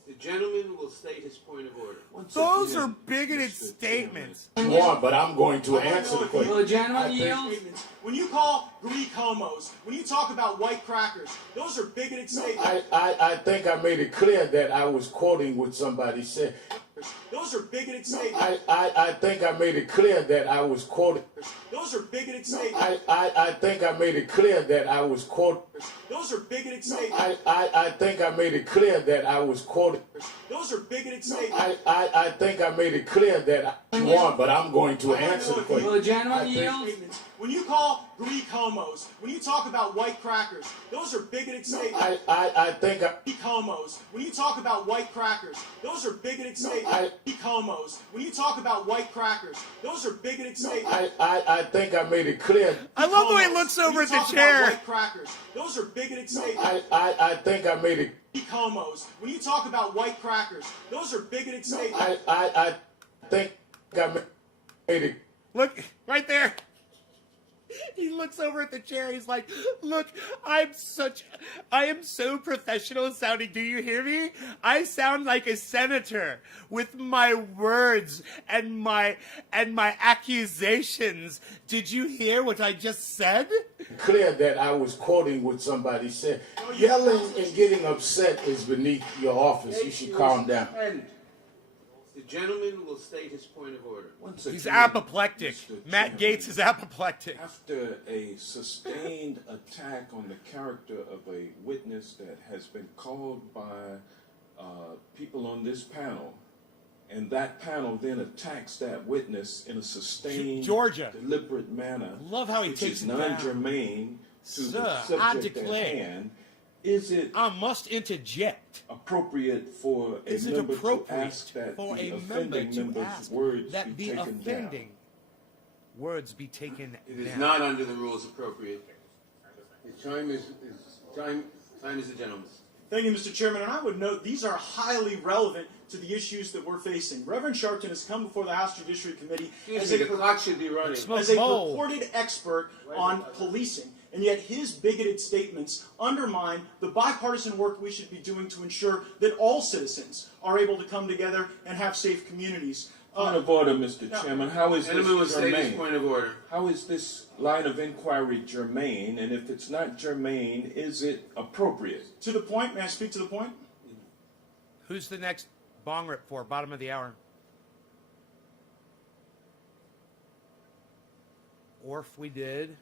The gentleman will state his point of order. Those are bigoted statements. You want, but I'm going to answer the question. Will the gentleman yield? When you call Greek homos, when you talk about white crackers, those are bigoted statements. I think I made it clear that I was quoting what somebody said. Those are bigoted statements. I think I made it clear that I was quoting. Those are bigoted statements. I think I made it clear that I was quoting. Those are bigoted statements. I think I made it clear that I was quoting. Those are bigoted statements. I think I made it clear that I want, but I'm going to answer the question. Will the gentleman yield? When you call Greek homos, when you talk about white crackers, those are bigoted statements. I think I... Greek homos, when you talk about white crackers, those are bigoted statements. Greek homos, when you talk about white crackers, those are bigoted statements. I think I made it clear. I love the way he looks over at the chair. White crackers, those are bigoted statements. I think I made it. Greek homos, when you talk about white crackers, those are bigoted statements. I think I made it. Look, right there. He looks over at the chair. He's like, look, I am so professional sounding. Do you hear me? I sound like a senator with my words and my accusations. Did you hear what I just said? Clear that I was quoting what somebody said. Yelling and getting upset is beneath your office. You should calm down. And the gentleman will state his point of order. Once He's again, apoplectic. Mr. Matt Chairman, Gaetz is apoplectic. After a sustained attack on the character of a witness that has been called by people on this panel, and that panel then attacks that witness in a sustained, Georgia. deliberate manner, Love how he which takes is it down. non-germane to Sir, the I subject at declare. hand, is it I must interject. appropriate for a Is it member to appropriate ask that for the a member offending to member's ask words that be the taken offending down? words be taken It is down? not under the rules appropriate. The time is the gentleman's. Thank you, Mr. Chairman. And I would note these are highly relevant to the issues that we're facing. Reverend Sharpton has come before the House Judiciary Committee Excuse me, the clock should be running. Smoke as a bowl. purported expert on policing, and yet his bigoted statements undermine the bipartisan work we should be doing to ensure that all citizens are able to come together and have safe communities. Point of order, Mr. Chairman. How is this Gentleman will state his germane? point of order. How is this line of inquiry germane? And if it's not germane, is it appropriate? To the point, may I speak to the point? Who's the next bong rip for? Bottom of the hour. Orf, we did.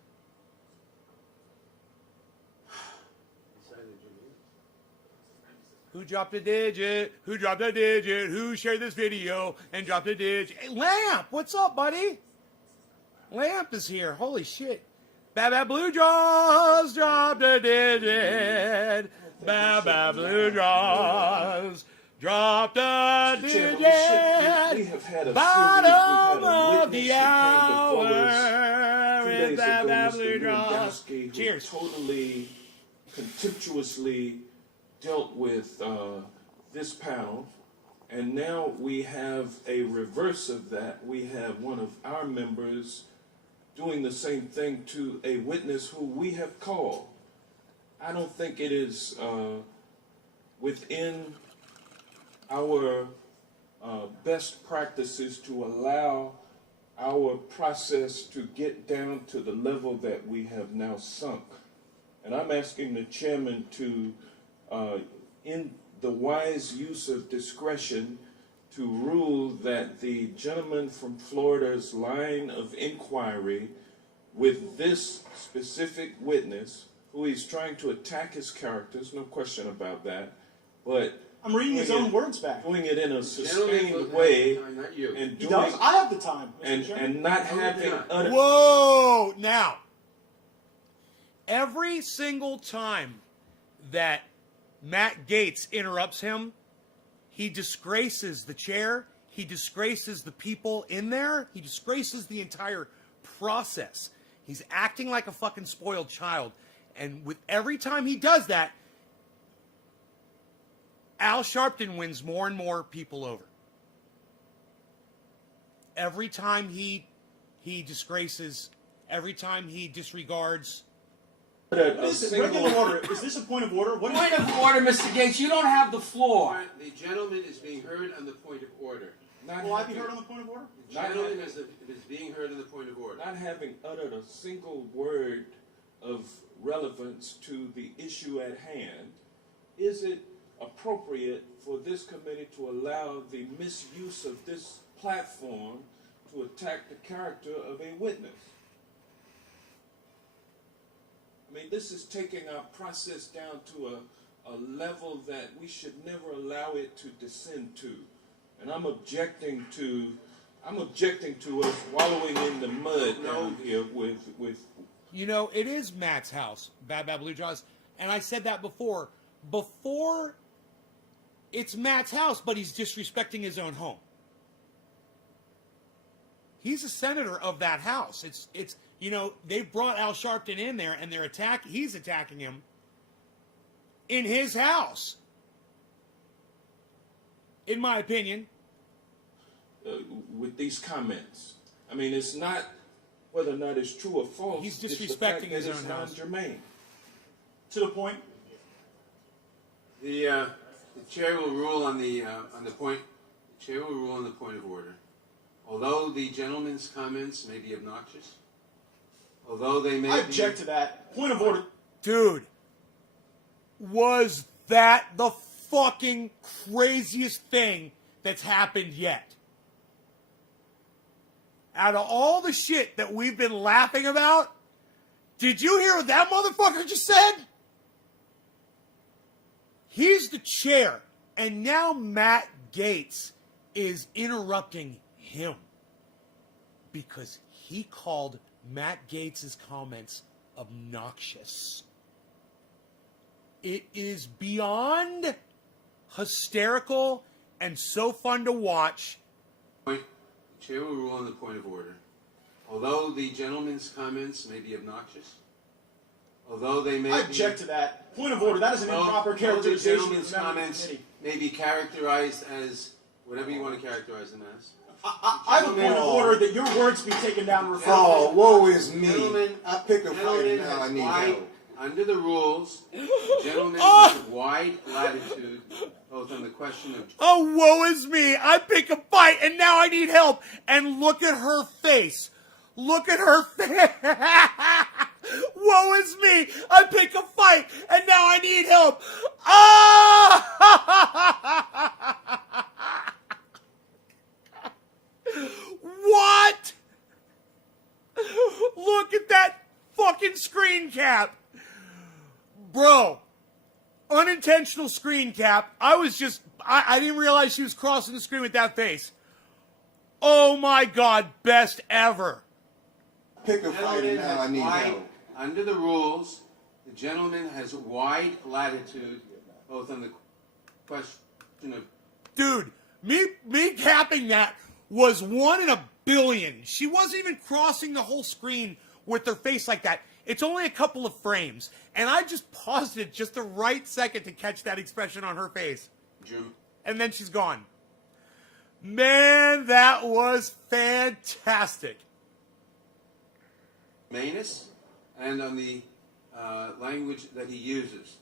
Who dropped a digit? Who dropped a digit? Who shared this video and dropped a digit? Hey, Lamp, what's up, buddy? Lamp is here. Holy shit. Baba Blue Jaws dropped a digit. Baba Blue Jaws dropped a Mr. digit. Chairman, we have had a Bottom of witness the who came before hour us 2 with days ago, Baba Mr. Blue Jaws. Lewandowski, who Cheers. totally contemptuously dealt with this panel, and now we have a reverse of that. We have one of our members doing the same thing to a witness who we have called. I don't think it is within our best practices to allow our process to get down to the level that we have now sunk. And I'm asking the chairman to, in the wise use of discretion, to rule that the gentleman from Florida's line of inquiry with this specific witness, who he's trying to attack his characters, no question about that, but I'm reading his own words back. doing it in a Gentleman sustained will way have time, not you. and He doing does? I have the time, Mr. Chairman. and not having utter Whoa! Now, every single time that Matt Gaetz interrupts him, he disgraces the chair, he disgraces the people in there, he disgraces the entire process. He's acting like a fucking spoiled child. And with every time he does that, Al Sharpton wins more and more people over. Every time he disgraces, every time he disregards. Regular order. Is this a point of order? What is Point of order, Mr. Gaetz. You don't have the floor. The gentleman is being heard on the point of order. Will I be heard on the point of order? The gentleman is being heard on the point of order. not having uttered a single word of relevance to the issue at hand, is it appropriate for this committee to allow the misuse of this platform to attack the character of a witness? I mean, this is taking our process down to a level that we should never allow it to descend to. And I'm objecting to us wallowing in the mud down here with You know, it is Matt's house, Bad Blue Jaws. And I said that before. Before, it's Matt's house, but he's disrespecting his own home. He's a senator of that house. It's you know, they've brought Al Sharpton in there, and he's attacking him in his house. In my opinion. with these comments. I mean, it's not whether or not it's true or false. He's it's the disrespecting fact his that it's own house. non-germane. To the point. The chair will rule on the point. The chair will rule on the point of order. Although the gentleman's comments may be obnoxious, although they may I object to that. Point of order. Dude, was that the fucking craziest thing that's happened yet? Out of all the shit that we've been laughing about, did you hear what that motherfucker just said? He's the chair, and now Matt Gaetz is interrupting him because he called Matt Gaetz's comments obnoxious. It is beyond hysterical and so fun to watch. The chair will rule on the point of order. Although the gentleman's comments may be obnoxious, although they may I object to that. Point of order. That is an improper characterization. The gentleman's comments may be characterized as whatever you want to characterize them as. I have a point of order that your words be taken down and referred Oh, to. woe is me. Gentlemen, I pick a fight gentlemen now. I has need wide, help. under the rules, the gentleman has wide latitude both on the question of Oh, woe is me. I pick a fight and now I need help. And look at her face. Look at her face. Woe is me. I pick a fight and now I need help. What? Look at that fucking screen cap. Bro. Unintentional screen cap. I didn't realize she was crossing the screen with that face. Oh my God, best ever. Pick a fight gentleman now. I has need wide, help. under the rules, the gentleman has wide latitude both on the question of Dude, me capping that was 1 in a billion. She wasn't even crossing the whole screen with her face like that. It's only a couple of frames. And I just paused it just the right second to catch that expression on her face. Jim. And then she's gone. Man, that was fantastic. Manus and on the language that he uses.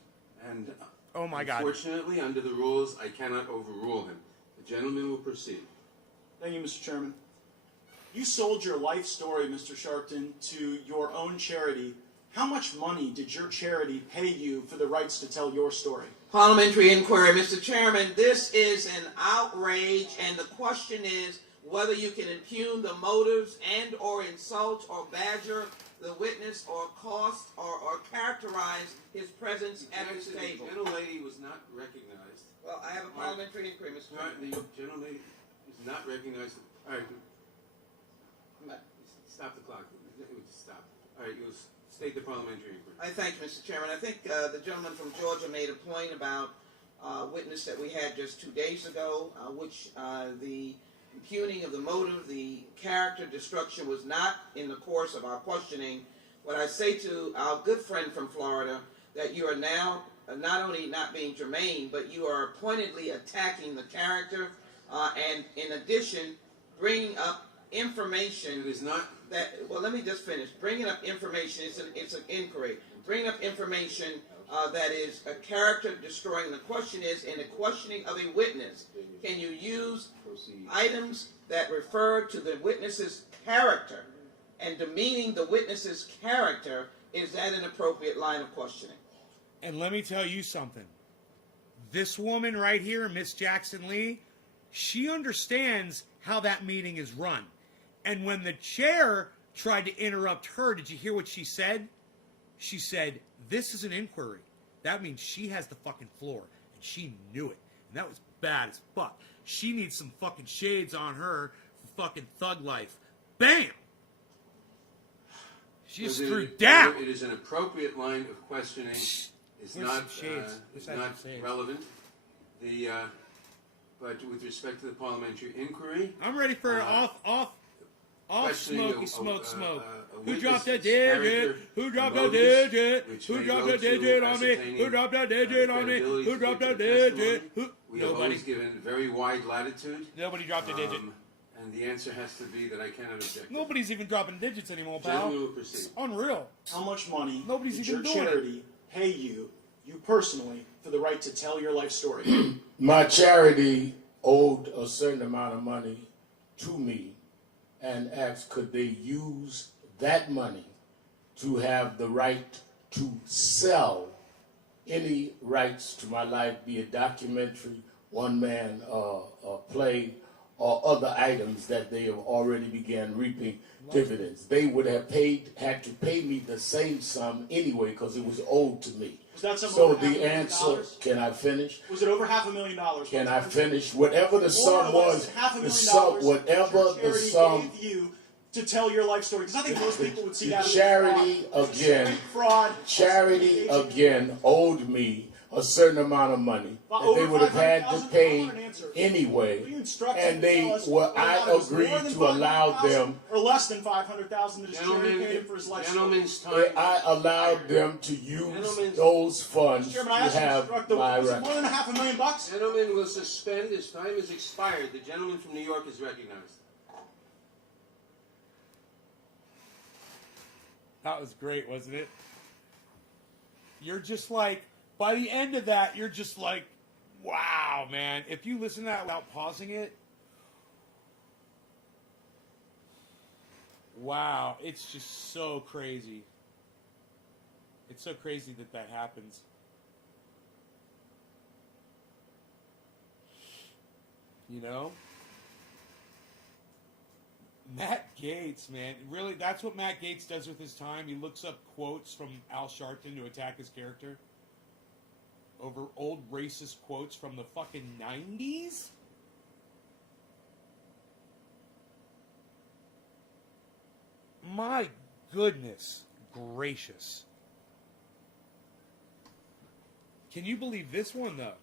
And Oh my God. unfortunately, under the rules, I cannot overrule him. The gentleman will proceed. Thank you, Mr. Chairman. You sold your life story, Mr. Sharpton, to your own charity. How much money did your charity pay you for the rights to tell your story? Parliamentary inquiry, Mr. Chairman. This is an outrage, and the question is whether you can impugn the motives and or insult or badger the witness or cost or characterize his presence at this table. The gentlelady was not recognized. Well, I have a parliamentary inquiry, Mr. Chairman. The gentlelady is not recognized. All right. Stop the clock. Stop. All right, you'll state the parliamentary inquiry. I thank you, Mr. Chairman. I think the gentleman from Georgia made a point about a witness that we had just 2 days ago, which the impugning of the motive, the character destruction was not in the course of our questioning. What I say to our good friend from Florida, that you are now not only not being germane, but you are pointedly attacking the character, and in addition, bringing up information It is not. that, well, let me just finish. Bringing up information, it's an inquiry. Bringing up information that is a character destroying. The question is, in the questioning of a witness, can you use items that refer to the witness's character and demeaning the witness's character? Is that an appropriate line of questioning? And let me tell you something. This woman right here, Miss Jackson Lee, she understands how that meeting is run. And when the chair tried to interrupt her, did you hear what she said? She said, this is an inquiry. That means she has the fucking floor. And she knew it. And that was bad as fuck. She needs some fucking shades on her for fucking thug life. Bam! She just threw down. It is an appropriate line of questioning. It's Here's not, some shades. it's Let's have not some shades. relevant. But with respect to the parliamentary inquiry, I'm ready for off questioning smoky a smoke. Who witness's dropped that character, digit? Who dropped that motives, digit? which Who may dropped go that to digit on me? ascertaining, Who dropped that digit on me? credibility Who to dropped future that digit? testimony. We have Nobody. always given very wide latitude. Nobody dropped a digit. And the answer has to be that I cannot object. Nobody's even dropping digits anymore, pal. Gentlemen will proceed. It's unreal. How much money Nobody's did even your doing it. charity pay you personally, for the right to tell your life story? My charity owed a certain amount of money to me and asked could they use that money to have the right to sell any rights to my life, be it documentary, one-man play, or other items that they have already began reaping dividends. They would have had to pay me the same sum anyway because it was owed to me. Was that some So over the $500,000? answer, can I finish? Was it over $500,000? Can I finish? Whatever the sum More or was, less the sum, $500,000 whatever your the charity sum, gave you to tell your life story. Because I think most people would see the that as charity fraud. again, Fraud. charity again owed me a certain amount of money that they Over would have had to $500,000? pay I want an answer. anyway, Will you instruct and us to they tell us were. whether or not I it was agreed more than to allow $500,000 them. or less than $500,000 that his charity Gentlemen, paid him for his life story. gentlemen's time. I allowed them to use Gentlemen. those funds to Chairman, I asked you to have instruct the my was it right. more than $500,000? Gentlemen will suspend. His time is expired. The gentleman from New York is recognized. That was great, wasn't it? You're just like, by the end of that, you're just like, wow, man. If you listen to that without pausing it, wow, it's just so crazy. It's so crazy that that happens. You know? Matt Gaetz, man. Really, that's what Matt Gaetz does with his time. He looks up quotes from Al Sharpton to attack his character. Over old racist quotes from the fucking 90s? My goodness gracious. Can you believe this one, though?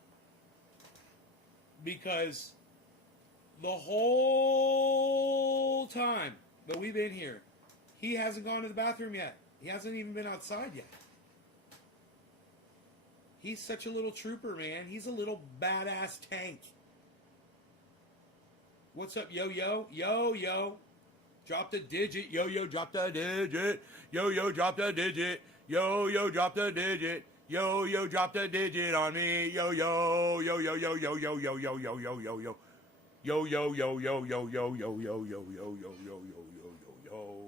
Because the whole time that we've been here, he hasn't gone to the bathroom yet. He hasn't even been outside yet. He's such a little trooper, man. He's a little badass tank. What's up, yo-yo? Yo-yo. Drop the digit. Yo-yo, drop the digit. Yo-yo, drop the digit. Yo-yo, drop the digit. Yo-yo, drop the digit on me. Yo-yo, yo-yo, yo-yo, yo-yo, yo-yo, yo-yo. Yo, yo, yo, yo, yo, yo, yo, yo, yo, yo, yo, yo, yo, yo, yo.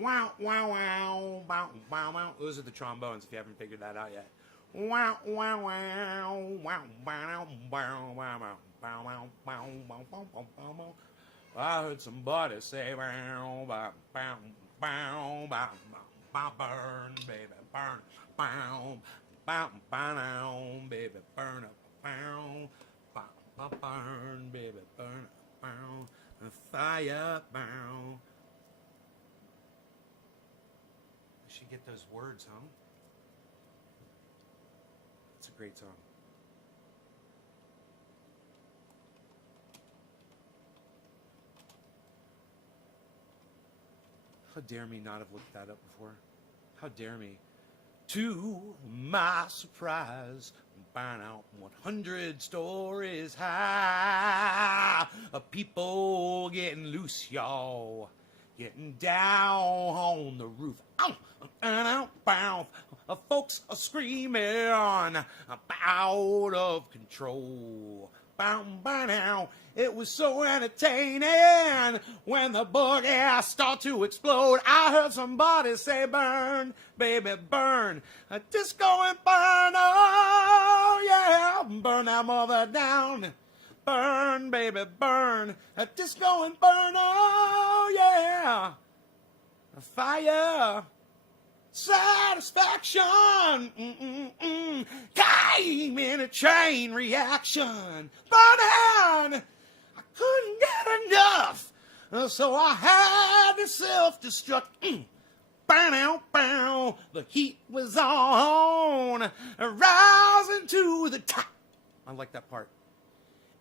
Wow, wow, wow, bow, bow, wow. Those are the trombones, if you haven't figured that out yet. Wow, wow, wow, wow, bow, bow, bow, bow, bow, bow, bow, bow, bow, bow, bow. I heard somebody say, bow, bow, bow, bow, bow, bow, burn, baby, burn, bow, bow, bow, baby, burn up, bow, bow, burn, baby, burn up, bow, fire, bow. Should get those words, huh? It's a great song. How dare me not have looked that up before? How dare me? To my surprise, find out 100 stories high of people getting loose, y'all. Getting down on the roof. Ow! Folks are screaming out of control. It was so entertaining when the boogie started to explode. I heard somebody say, burn, baby, burn. A disco inferno, yeah. Burn that mother down. Burn, baby, burn. Disco inferno, yeah. Fire. Satisfaction. Came in a chain reaction. Burning. I couldn't get enough. So I had to self-destruct. Bow, bow. The heat was on. Rising to the top. I like that part.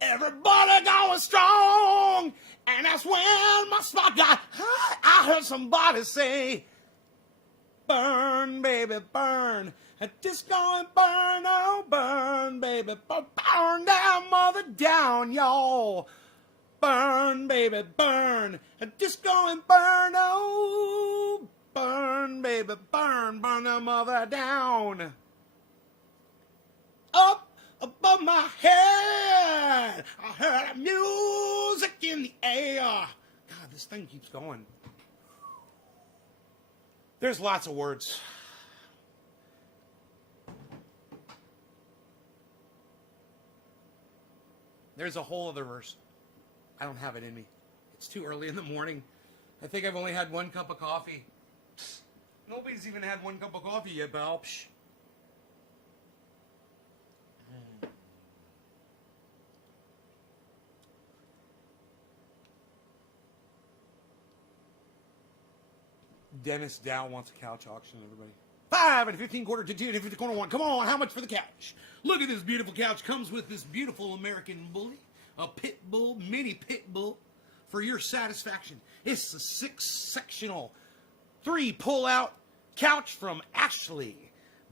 Everybody going strong. And that's when my spot got hot. I heard somebody say, burn, baby, burn. Disco and burn, oh, burn, baby, burn down, mother, down, y'all. Burn, baby, burn. Disco and burn, oh, burn, baby, burn that mother down. Up above my head, I heard music in the air. God, this thing keeps going. There's lots of words. There's a whole other verse. I don't have it in me. It's too early in the morning. I think I've only had one cup of coffee. Nobody's even had one cup of coffee yet, pal. Psh. Dennis Dow wants a couch auction, everybody. 5 and 15 quarter to 2 and 50 quarter 1. Come on, how much for the couch? Look at this beautiful couch. Comes with this beautiful American bully, a pit bull, mini pit bull, for your satisfaction. It's a 6-sectional, 3 pull-out couch from Ashley.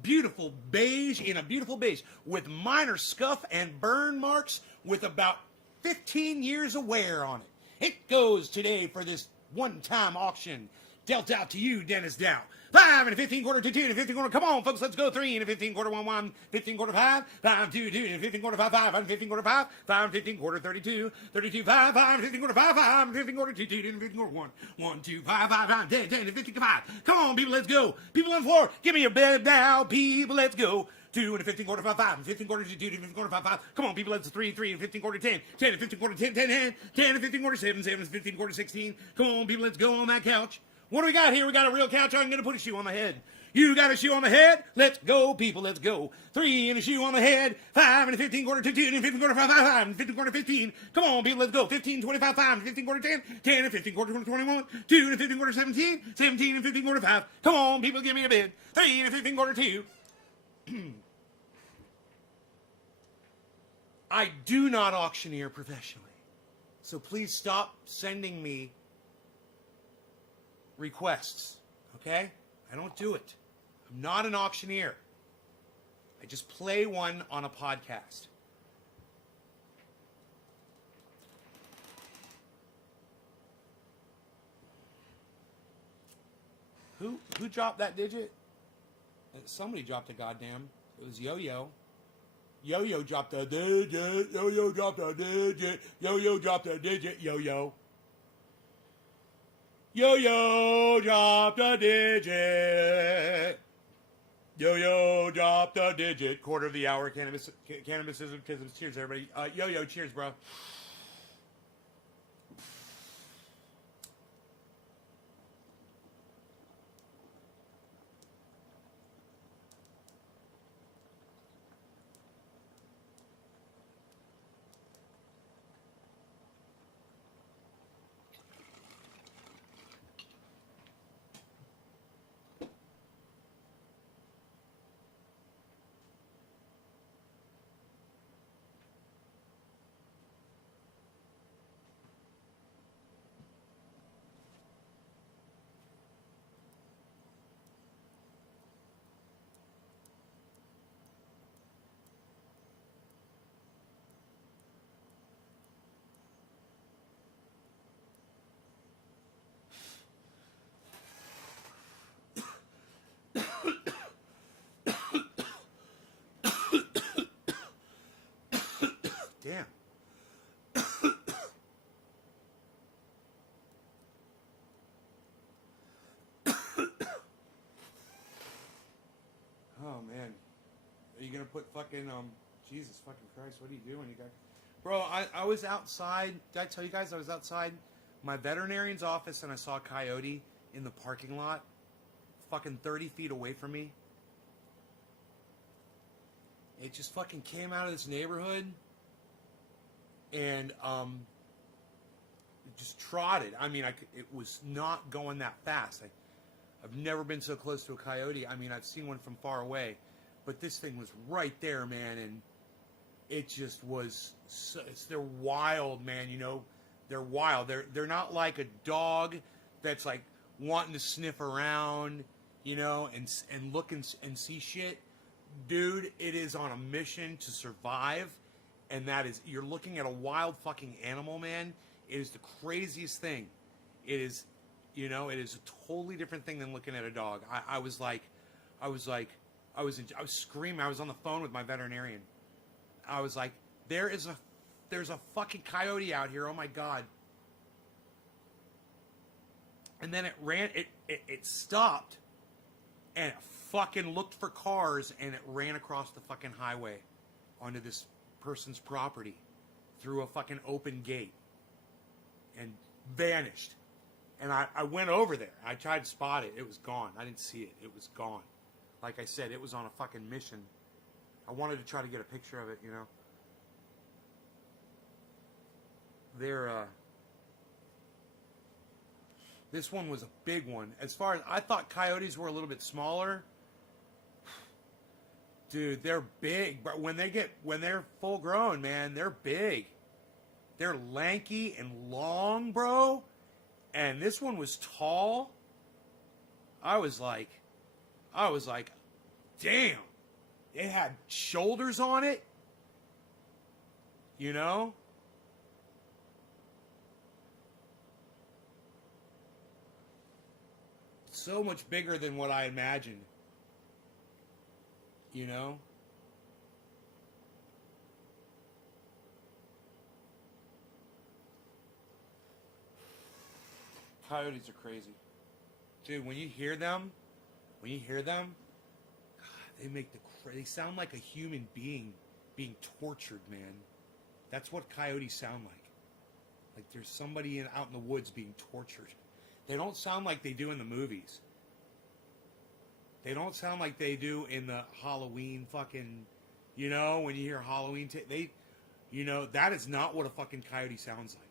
Beautiful beige, in a beautiful beige, with minor scuff and burn marks, with about 15 years of wear on it. It goes today for this one-time auction. Dealt out to you, Dennis Dow. 5 and a 15 quarter to 2 and a 15 quarter. Come on, folks, let's go. 3 and a 15 quarter 1 1. 15 quarter 5. 5 2 2 and a 15 quarter 5 5 and 15 quarter 5. 5 and 15 quarter 32. 32 5 5 and 15 quarter 5 5 and 15 quarter 2 2 and 15 quarter 1 1 2 5 5 5 10 10 and 15 5. Come on, people, let's go. People on the floor, give me your bed now. People, let's go. 2 and a 15 quarter 5 5 and 15 quarter 2 2 and 15 quarter 5 5. Come on, people, let's 3 3 and 15 quarter 10 10 and 15 quarter 10 10 10 10 and 15 quarter 7 7 and 15 quarter 16. Come on, people, let's go on that couch. What do we got here? We got a real couch. I'm going to put a shoe on the head. You got a shoe on the head? Let's go, people. Let's go. 3 and a shoe on the head. 5 and a 15 quarter 2 2 and 15 quarter 5 5 5 and 15 quarter 15. Come on, people. Let's go. 15 25 5 and 15 quarter 10 10 and 15 quarter 21 2 and 15 quarter 17 17 and 15 quarter 5. Come on, people. Give me a bid. 3 and a 15 quarter 2. I do not auctioneer professionally, so please stop sending me requests, okay? I don't do it. I'm not an auctioneer. I just play one on a podcast. Who dropped that digit? Somebody dropped a goddamn. It was Yo-Yo. Yo-Yo dropped a digit. Yo-Yo dropped a digit. Yo-Yo dropped a digit. Yo-Yo. Yo-Yo dropped a digit. Yo-Yo dropped a digit. Quarter of the hour. Cannabis cheers, everybody. Yo-Yo, cheers, bro. Damn. Oh man, are you gonna put fucking Jesus fucking Christ? What are you doing? You got Bro, I was outside. Did I tell you guys I was outside my veterinarian's office and I saw a coyote in the parking lot fucking 30 feet away from me? It just fucking came out of this neighborhood and it just trotted. I mean, it was not going that fast. I've never been so close to a coyote. I mean, I've seen one from far away, but this thing was right there, man, and it just was. They're wild, man. You know, they're wild. They're not like a dog that's like wanting to sniff around, you know, and look and see shit. Dude, it is on a mission to survive, and that is, you're looking at a wild fucking animal, man. It is the craziest thing. It is, you know, it is a totally different thing than looking at a dog. I was screaming. I was on the phone with my veterinarian. I was like, there's a fucking coyote out here. Oh my God. And then it ran, it stopped and it fucking looked for cars and it ran across the fucking highway onto this person's property through a fucking open gate and vanished. And I went over there. I tried to spot it. It was gone. I didn't see it. It was gone. Like I said, it was on a fucking mission. I wanted to try to get a picture of it, you know. This one was a big one. As far as, I thought coyotes were a little bit smaller. Dude, they're big. But when they're full grown, man, they're big. They're lanky and long, bro. And this one was tall. I was like, damn. It had shoulders on it. You know? So much bigger than what I imagined. You know? Coyotes are crazy. Dude, when you hear them, God, they sound like a human being being tortured, man. That's what coyotes sound like. Like there's somebody out in the woods being tortured. They don't sound like they do in the movies. They don't sound like they do in the Halloween fucking, you know, when you hear Halloween, you know, that is not what a fucking coyote sounds like.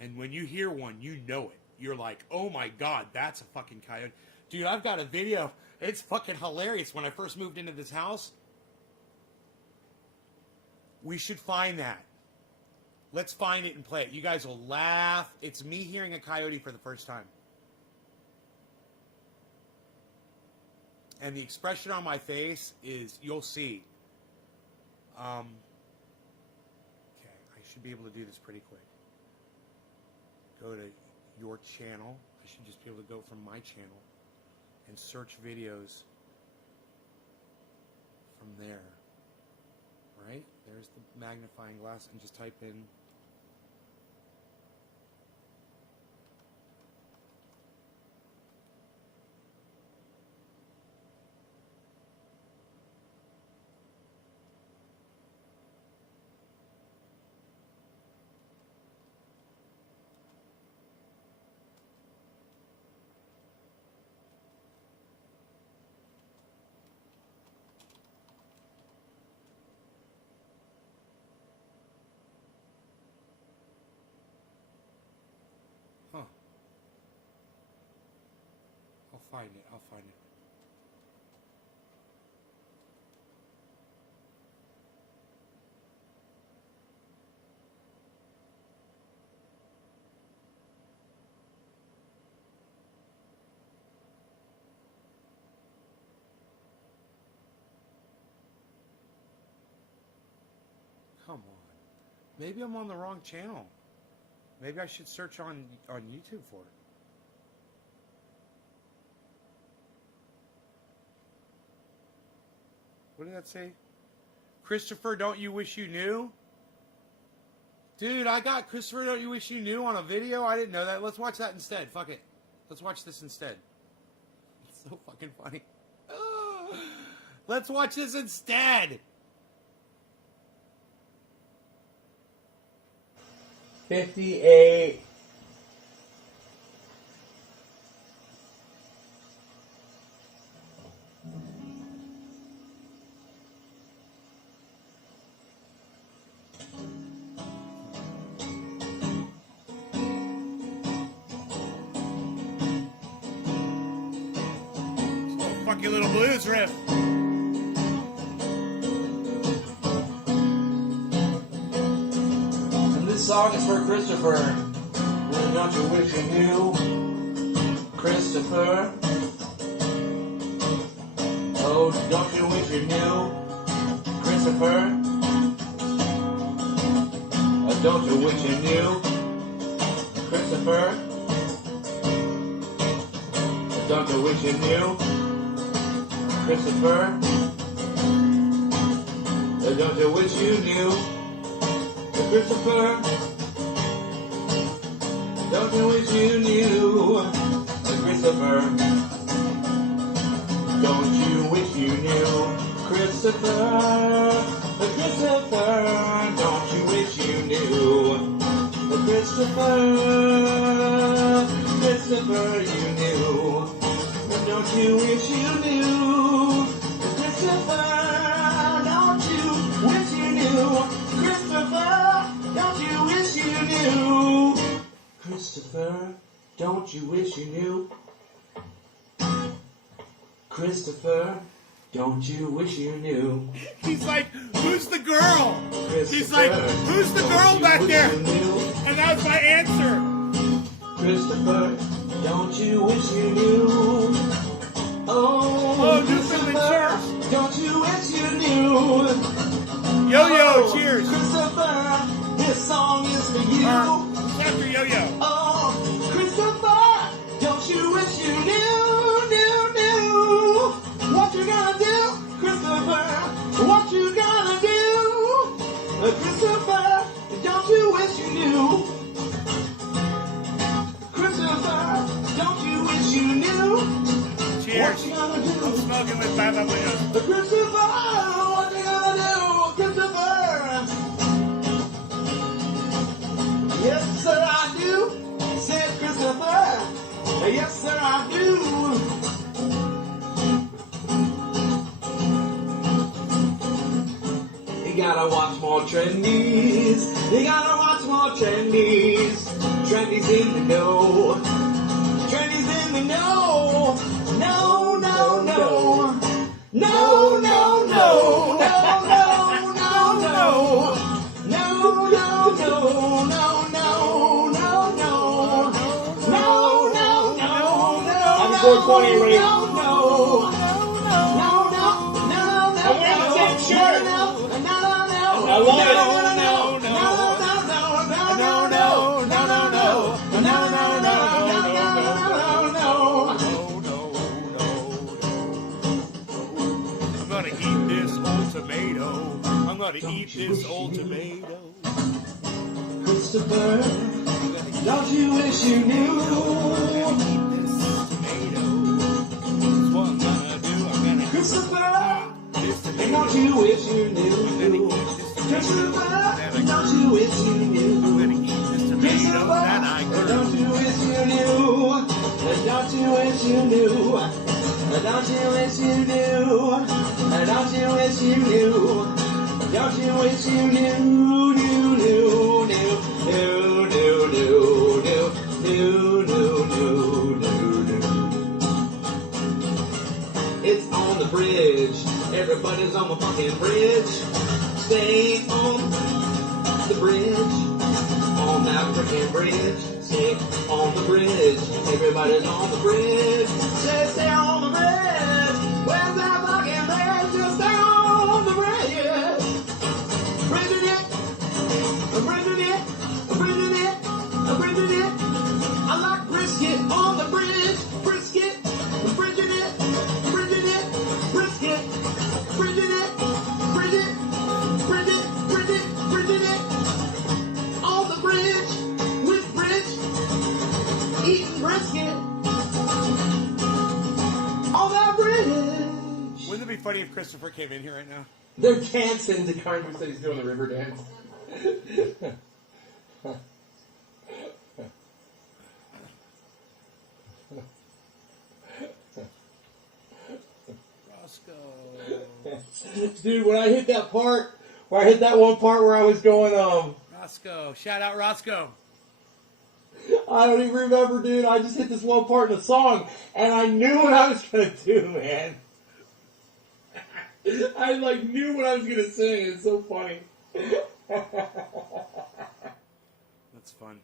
And when you hear one, you know it. You're like, oh my God, that's a fucking coyote. Dude, I've got a video. It's fucking hilarious. When I first moved into this house, we should find that. Let's find it and play it. You guys will laugh. It's me hearing a coyote for the first time. And the expression on my face is, you'll see. Okay, I should be able to do this pretty quick. Go to your channel. I should just be able to go from my channel and search videos from there. Right? There's the magnifying glass, and just type in I'll find it. Come on. Maybe I'm on the wrong channel. Maybe I should search on YouTube for it. What did that say? Christopher, don't you wish you knew? Dude, I got Christopher, don't you wish you knew on a video? I didn't know that. Let's watch that instead. Fuck it. Let's watch this instead. It's so fucking funny. Let's watch this instead. 58. Funky little blues riff. And this song is for Christopher. Well, don't you wish you knew Christopher? Oh, don't you wish you knew Christopher? Oh, don't you wish you knew Christopher? Oh, don't you wish you knew Christopher? Oh, don't you wish you knew Christopher? Don't you wish you knew Christopher? Don't you wish you knew Christopher? Christopher, don't you wish you knew Christopher? Christopher, you knew. Don't you wish you knew Christopher? Don't you wish you knew Christopher? Don't you wish you knew Christopher? Don't you wish you knew Christopher? Don't you wish you knew? He's like, who's the girl? He's Christopher, like, who's the girl don't you back wish there? you knew? And that was my answer. Christopher, don't you wish you knew? Oh, Christopher, don't you wish you knew? Yo-yo, cheers. Christopher, this song is for you. After Yo-yo. Oh, Christopher, don't you wish you knew? What you gonna do, Christopher? What you gonna do? Christopher, don't you wish you knew? Christopher, don't you wish you knew? Cheers. What you gonna do? I'm smoking with Bad Windows. Christopher, what you gonna do, Christopher? Yes, sir, I do, said Christopher. Yes, sir, I do. You gotta watch more trendies. You gotta watch more trendies. Trendies in the know. Trendies in the know. No, no, no. No, no, no. No, no, no, no. No, no, no. No, no, no, no. No, no, no, no. I'm 420 already. No, no. No, no, no, no. I'm wearing the same shirt. I love it. I'm gonna eat this old tomato. I'm gonna eat this old tomato. Christopher, don't you wish you knew? I'm gonna eat this tomato. That's what I'm gonna do. I'm gonna Christopher, this tomato. don't you wish you knew? I'm gonna eat this tomato. Christopher, don't you wish you knew? I'm gonna eat this tomato that I grew. Don't you wish you knew? Don't you wish you knew? Don't you wish you knew? Don't you wish you knew? Don't you wish you knew? It's on the bridge. Everybody's on the fucking bridge. Stay on the bridge. On that freaking bridge. Stay on the bridge. Everybody's on the bridge. Stay on the bridge. Where's that fucking bridge? Just stay on the bridge. Bridging it. Bridging it. Bridging it. Bridging it. I like brisket on the bridge. Brisket. Bridging it. Bridging it. Brisket. Bridging it. Bridge it. Bridge it. Bridge it. Bridging it. On the bridge. With bridge. Eating brisket. be funny if Christopher came in here right now. They're dancing. The Carmen said he's doing the river dance. Roscoe. Dude, when I hit that part, where I hit that one part where I was going, Roscoe. Shout out Roscoe. I don't even remember, dude. I just hit this one part in the song, and I knew what I was gonna do, man. I like knew what I was gonna sing. It's so funny. That's fun.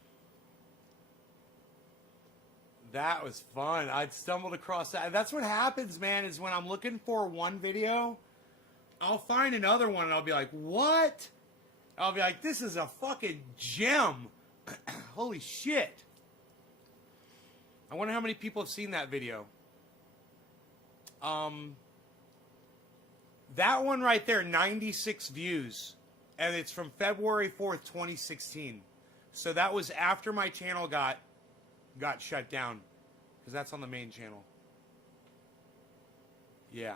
That was fun. I'd stumbled across that. That's what happens, man, is when I'm looking for one video, I'll find another one and I'll be like, what? I'll be like, this is a fucking gem. Holy shit. I wonder how many people have seen that video. That one right there, 96 views. And it's from February 4th, 2016. So that was after my channel got shut down. Because that's on the main channel. Yeah.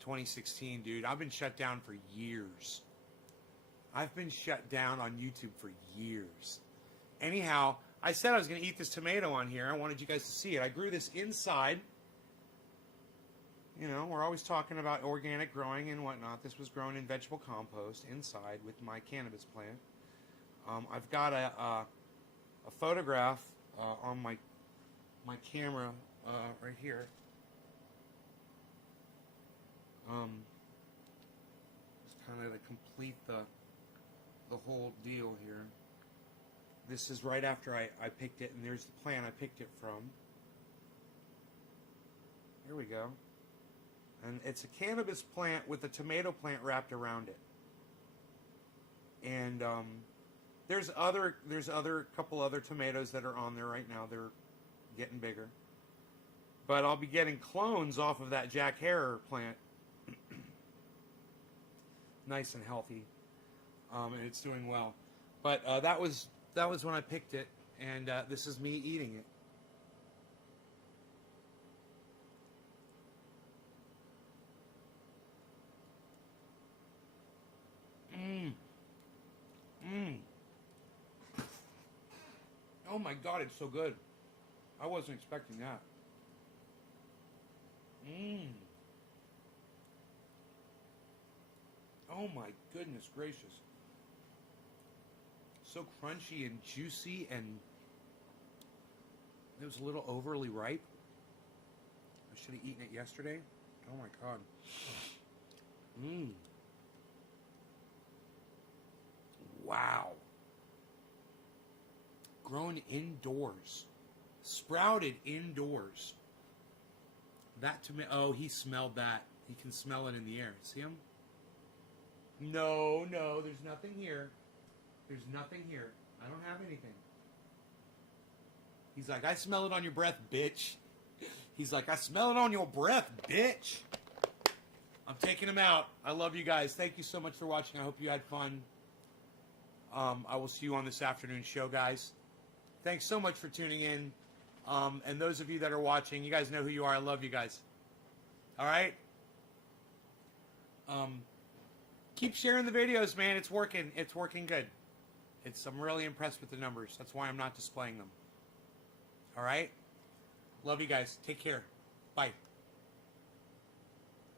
2016, dude. I've been shut down for years. I've been shut down on YouTube for years. Anyhow, I said I was going to eat this tomato on here. I wanted you guys to see it. I grew this inside. You know, we're always talking about organic growing and whatnot. This was grown in vegetable compost inside with my cannabis plant. I've got a photograph on my camera right here. Just kind of to complete the whole deal here. This is right after I picked it, and there's the plant I picked it from. Here we go. And it's a cannabis plant with a tomato plant wrapped around it. And there's couple other tomatoes that are on there right now. They're getting bigger. But I'll be getting clones off of that Jack Herer plant. Nice and healthy. And it's doing well. But that was when I picked it, and this is me eating it. Oh my God, it's so good. I wasn't expecting that. Oh my goodness gracious. So crunchy and juicy, and it was a little overly ripe. I should have eaten it yesterday. Oh my God. Wow. Grown indoors. Sprouted indoors. That tomato. Oh, he smelled that. He can smell it in the air. See him? No, there's nothing here. There's nothing here. I don't have anything. He's like, I smell it on your breath, bitch. He's like, I smell it on your breath, bitch. I'm taking him out. I love you guys. Thank you so much for watching. I hope you had fun. I will see you on this afternoon show, guys. Thanks so much for tuning in. And those of you that are watching, you guys know who you are. I love you guys. All right? Keep sharing the videos, man. It's working. It's working good. I'm really impressed with the numbers. That's why I'm not displaying them. All right? Love you guys. Take care. Bye.